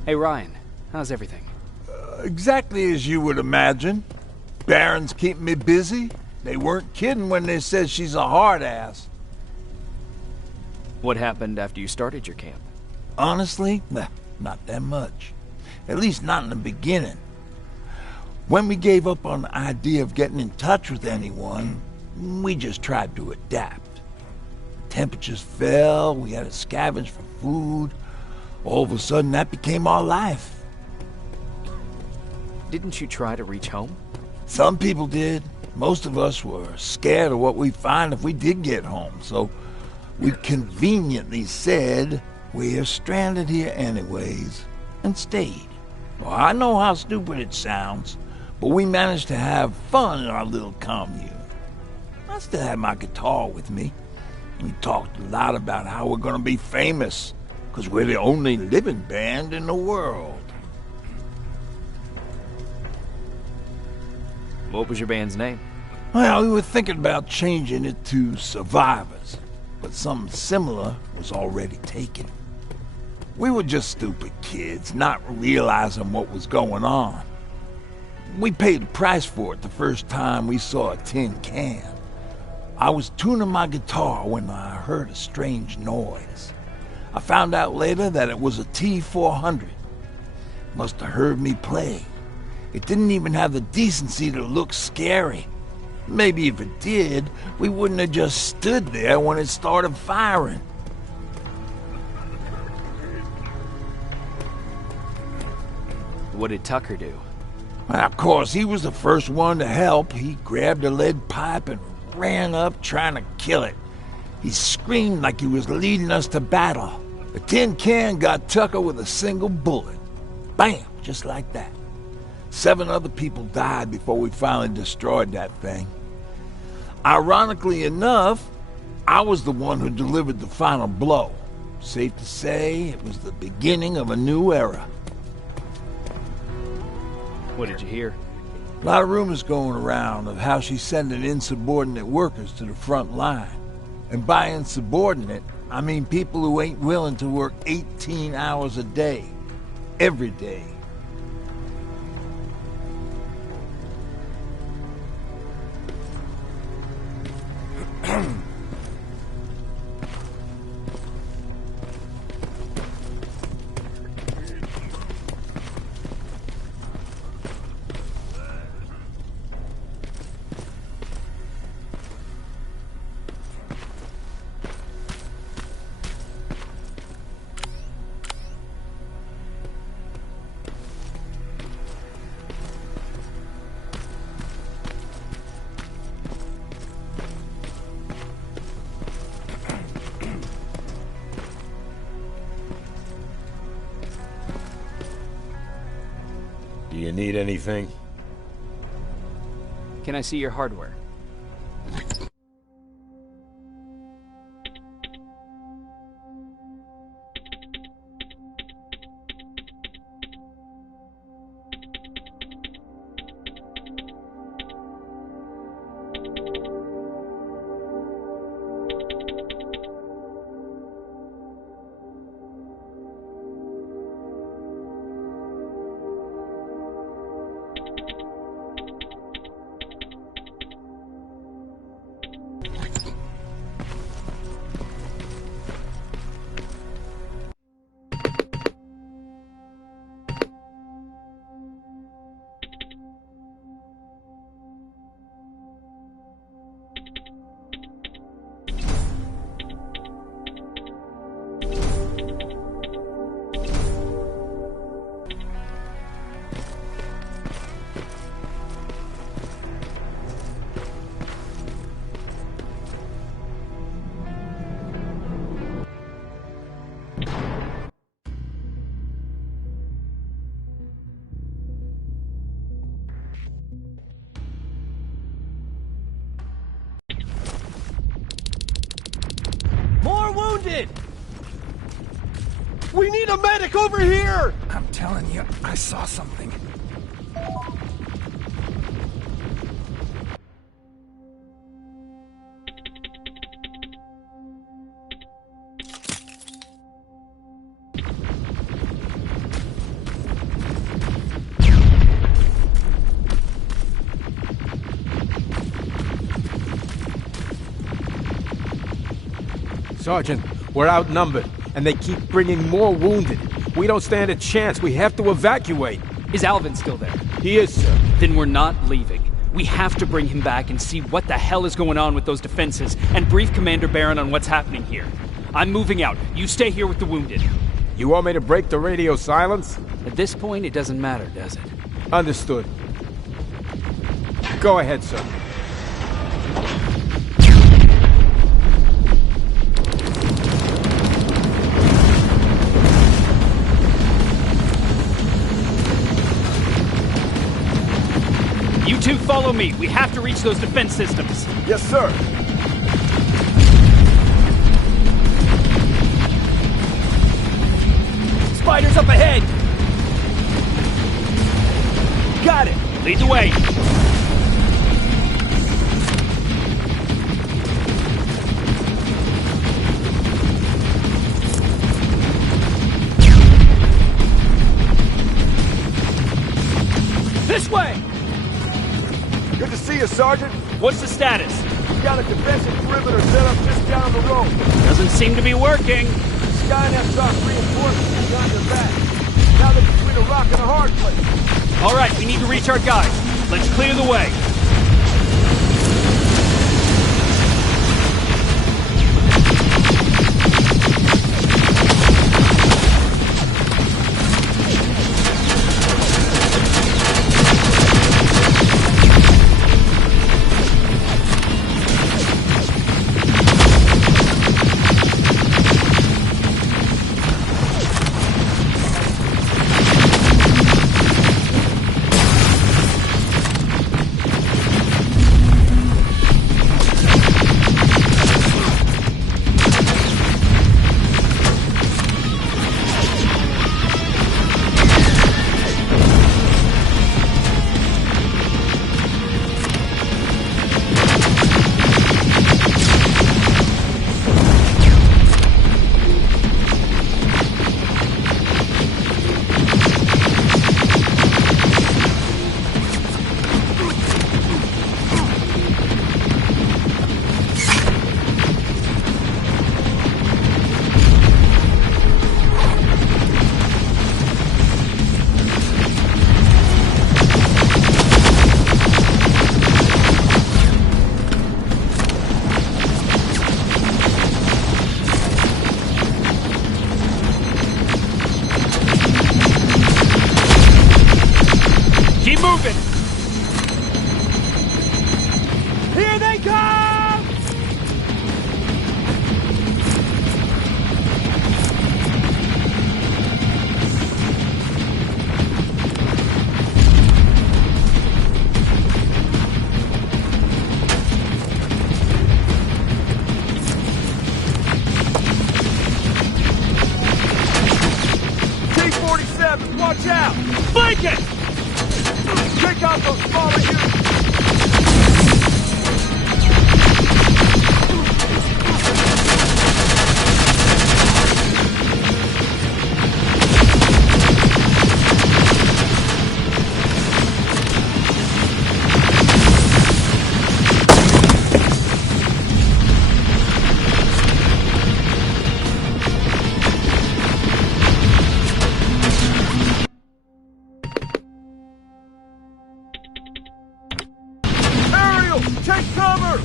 Hey Ryan, how's everything? Exactly as you would imagine. Baron's keeping me busy. They weren't kidding when they said she's a hard ass. What happened after you started your camp? Honestly, not that much. At least not in the beginning. When we gave up on the idea of getting in touch with anyone, we just tried to adapt. Temperatures fell, we had to scavenge for food. All of a sudden, that became our life. Didn't you try to reach home? Some people did. Most of us were scared of what we'd find if we did get home, so we conveniently said we're stranded here anyways, and stayed. Well, I know how stupid it sounds, but we managed to have fun in our little commune. I still had my guitar with me. We talked a lot about how we're gonna be famous, because we're the only living band in the world. What was your band's name? Well, we were thinking about changing it to Survivors, but something similar was already taken. We were just stupid kids, not realizing what was going on. We paid the price for it the first time we saw a tin can. I was tuning my guitar when I heard a strange noise. I found out later that it was a T-400. Must have heard me play. It didn't even have the decency to look scary. Maybe if it did, we wouldn't have just stood there when it started firing. What did Tucker do? Well, of course, he was the first one to help. He grabbed a lead pipe and ran up trying to kill it. He screamed like he was leading us to battle. The tin can got Tucker with a single bullet. Bam! Just like that. 7 other people died before we finally destroyed that thing. Ironically enough, I was the one who delivered the final blow. Safe to say, it was the beginning of a new era. What did you hear? A lot of rumors going around of how she's sending insubordinate workers to the front line. And by insubordinate, I mean people who ain't willing to work 18 hours a day, every day. Do you need anything? Can I see your hardware? wounded! We need a medic over here! I'm telling you, I saw something. Sergeant, we're outnumbered, and they keep bringing more wounded. We don't stand a chance. We have to evacuate. Is Alvin still there? He is, sir. Then we're not leaving. We have to bring him back and see what the hell is going on with those defenses, and brief Commander Barron on what's happening here. I'm moving out. You stay here with the wounded. You want me to break the radio silence? At this point, it doesn't matter, does it? Understood. Go ahead, sir. You two follow me. We have to reach those defense systems. Yes, sir. Spiders up ahead! Got it! Lead the way! This way! Good to see you, Sergeant. What's the status? We got a defensive perimeter set up just down the road. Doesn't seem to be working. Skynet's off reinforcements behind your back. Now they're between a rock and a hard place. All right, we need to reach our guys. Let's clear the way. Keep moving! Here they come! T-47, watch out! Flank it! Take out those smaller units! Take cover!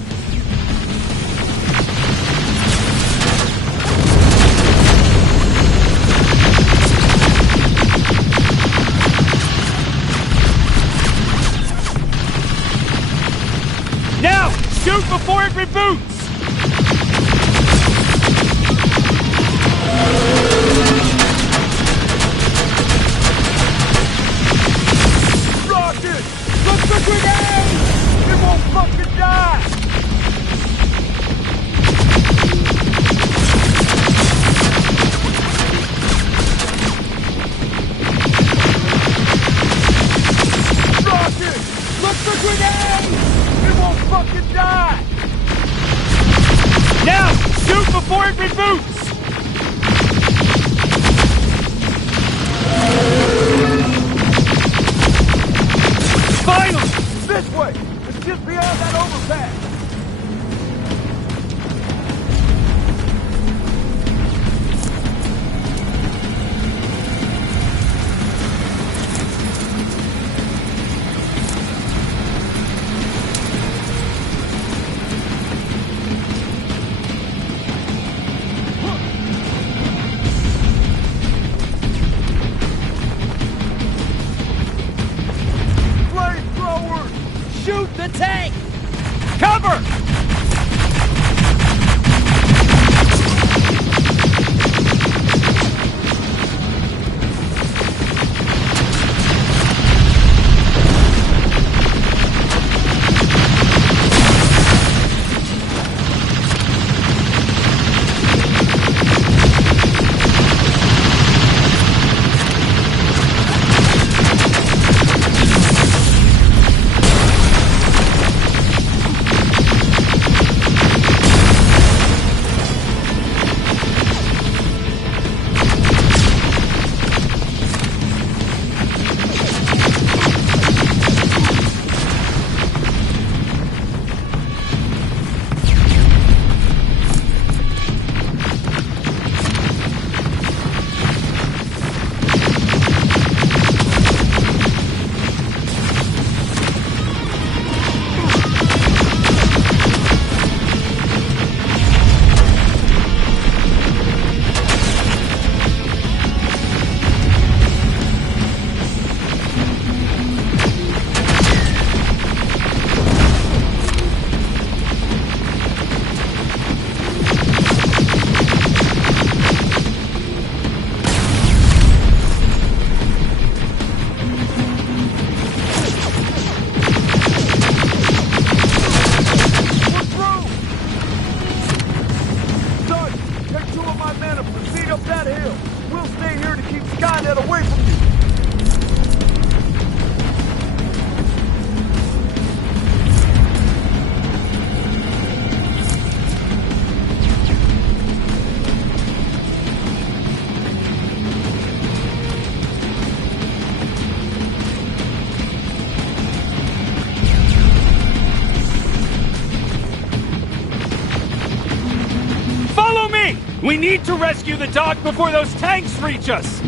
Now! Shoot before it reboots! Rocket! Look the grenade! It won't fucking die! Shoot before it reboots! Finally! This way! It's just beyond that overpass! Shoot the tank! Cover! We need to rescue the dock before those tanks reach us!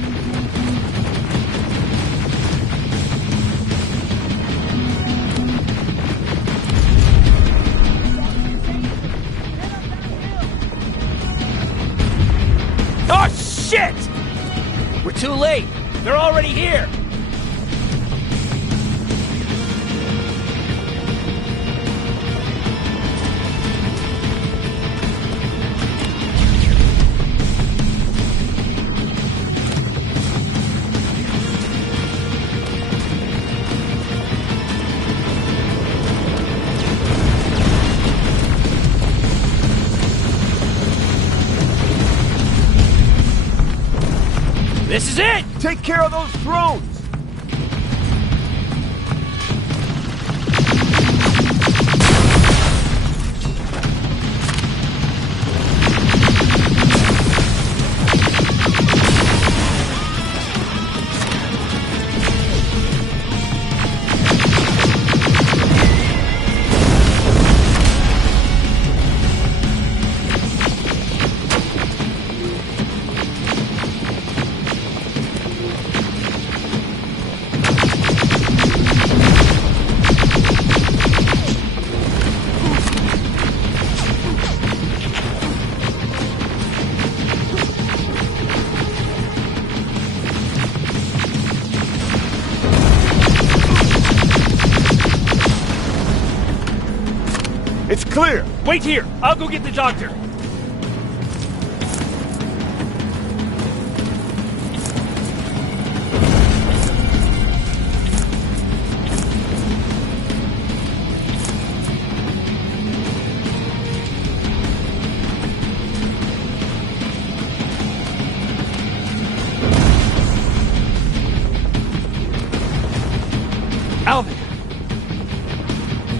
Oh, shit! We're too late. They're already here. This is it! Take care of those drones! It's clear! Wait here! I'll go get the doctor! Alvin!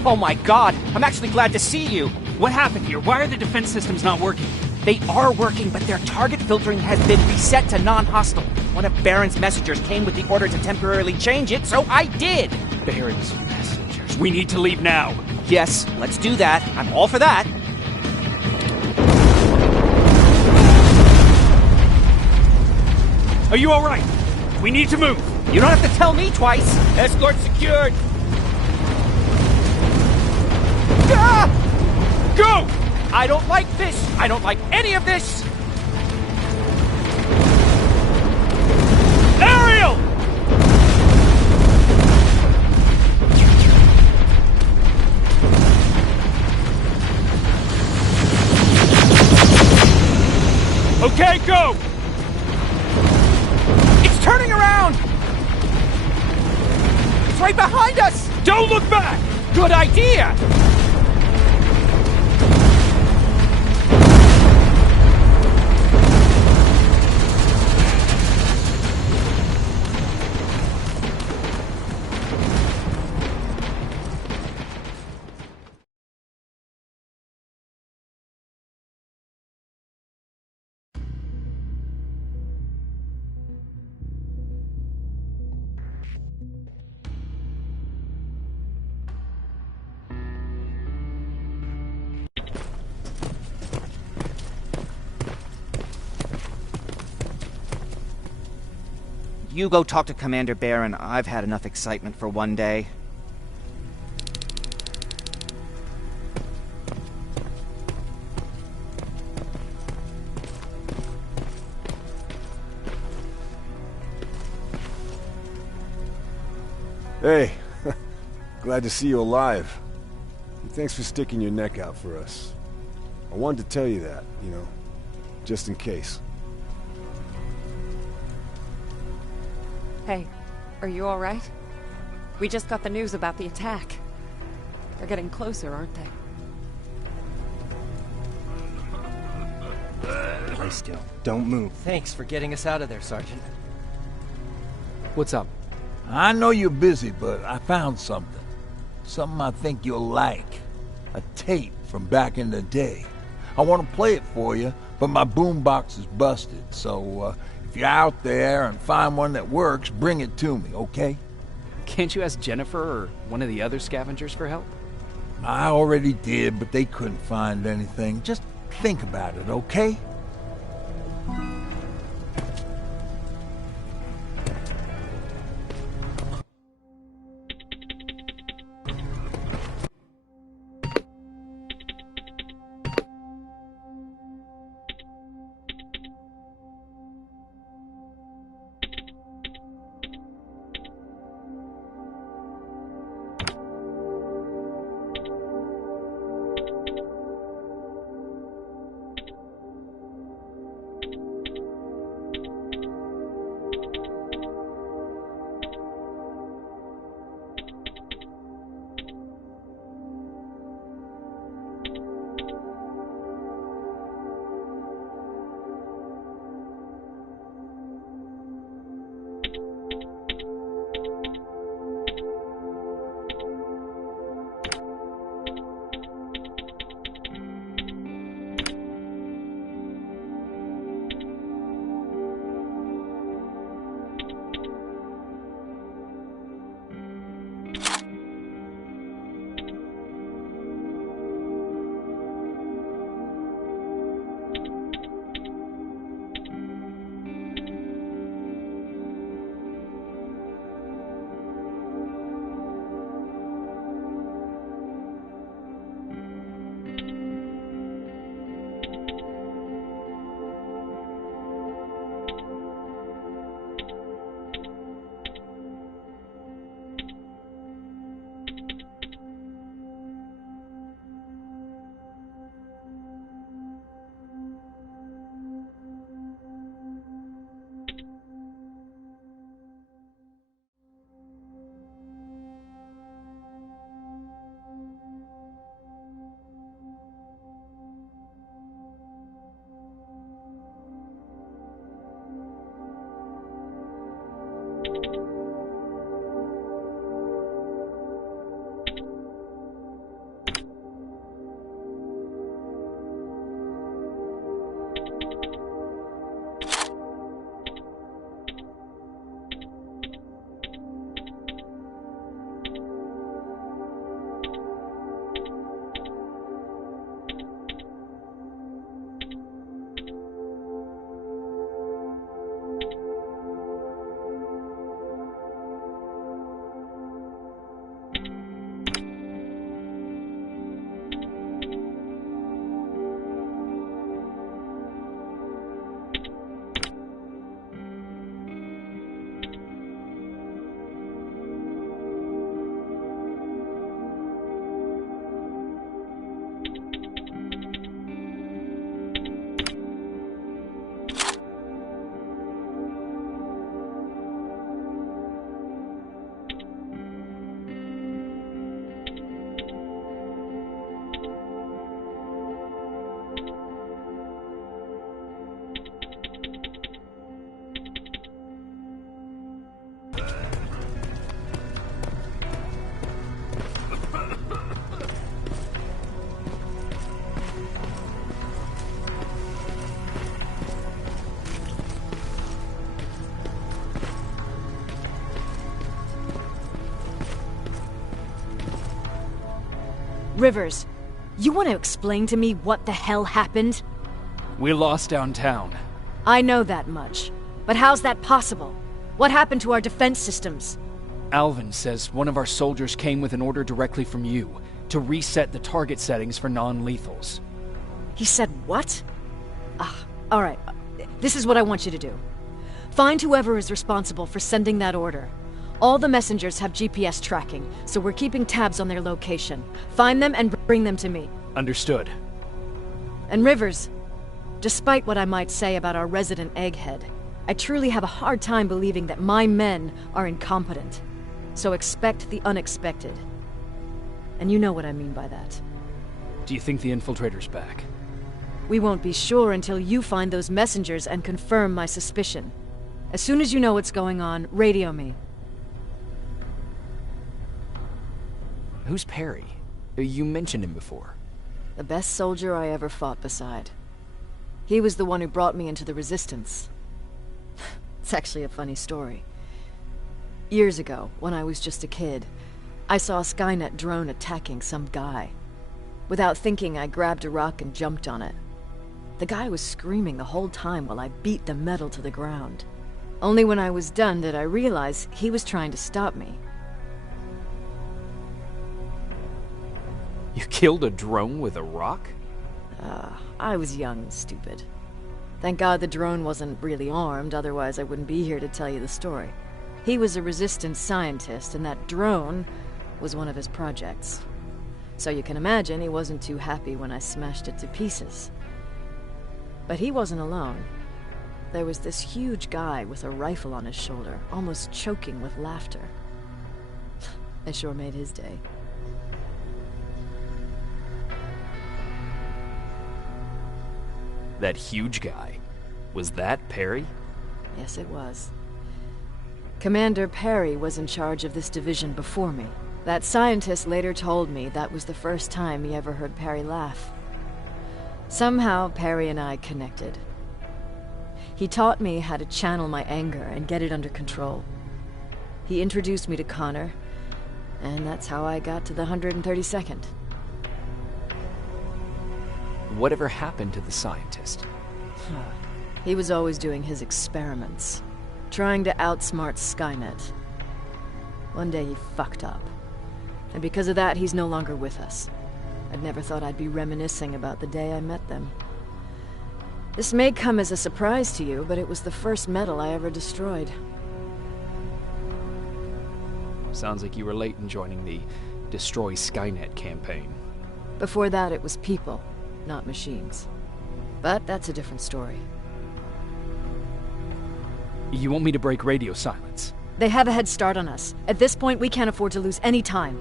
Oh my God! I'm actually glad to see you! What happened here? Why are the defense systems not working? They are working, but their target filtering has been reset to non-hostile. One of Baron's messengers came with the order to temporarily change it, so I did! Baron's messengers. We need to leave now. Yes, let's do that. I'm all for that. Are you alright? We need to move. You don't have to tell me twice. Escort secured. Ah! Go! I don't like this. I don't like any of this. Ariel! Okay, go! It's turning around! It's right behind us! Don't look back! Good idea! You go talk to Commander Baron. I've had enough excitement for one day. Hey, glad to see you alive. And thanks for sticking your neck out for us. I wanted to tell you that, you know, just in case. Hey, are you alright? We just got the news about the attack. They're getting closer, aren't they? Stay still. Don't move. Thanks for getting us out of there, Sergeant. What's up? I know you're busy, but I found something. Something I think you'll like. A tape from back in the day. I want to play it for you, but my boombox is busted, so if you're out there and find one that works, bring it to me, okay? Can't you ask Jennifer or one of the other scavengers for help? I already did, but they couldn't find anything. Just think about it, okay? Rivers, you want to explain to me what the hell happened? We lost downtown. I know that much. But how's that possible? What happened to our defense systems? Alvin says one of our soldiers came with an order directly from you to reset the target settings for non-lethals. He said what? Alright. This is what I want you to do. Find whoever is responsible for sending that order. All the messengers have GPS tracking, so we're keeping tabs on their location. Find them and bring them to me. Understood. And Rivers, despite what I might say about our resident egghead, I truly have a hard time believing that my men are incompetent. So expect the unexpected. And you know what I mean by that. Do you think the infiltrator's back? We won't be sure until you find those messengers and confirm my suspicion. As soon as you know what's going on, radio me. Who's Perry? You mentioned him before. The best soldier I ever fought beside. He was the one who brought me into the Resistance. It's actually a funny story. Years ago, when I was just a kid, I saw a Skynet drone attacking some guy. Without thinking, I grabbed a rock and jumped on it. The guy was screaming the whole time while I beat the metal to the ground. Only when I was done did I realize he was trying to stop me. You killed a drone with a rock? I was young and stupid. Thank God the drone wasn't really armed, otherwise I wouldn't be here to tell you the story. He was a Resistance scientist, and that drone was one of his projects. So you can imagine he wasn't too happy when I smashed it to pieces. But he wasn't alone. There was this huge guy with a rifle on his shoulder, almost choking with laughter. I sure made his day. That huge guy. Was that Perry? Yes, it was. Commander Perry was in charge of this division before me. That scientist later told me that was the first time he ever heard Perry laugh. Somehow, Perry and I connected. He taught me how to channel my anger and get it under control. He introduced me to Connor, and that's how I got to the 132nd. Whatever happened to the scientist? He was always doing his experiments, trying to outsmart Skynet. One day he fucked up, and because of that, he's no longer with us. I'd never thought I'd be reminiscing about the day I met them. This may come as a surprise to you, but it was the first metal I ever destroyed. Sounds like you were late in joining the Destroy Skynet campaign. Before that, it was people, not machines. But that's a different story. You want me to break radio silence? They have a head start on us. At this point, we can't afford to lose any time.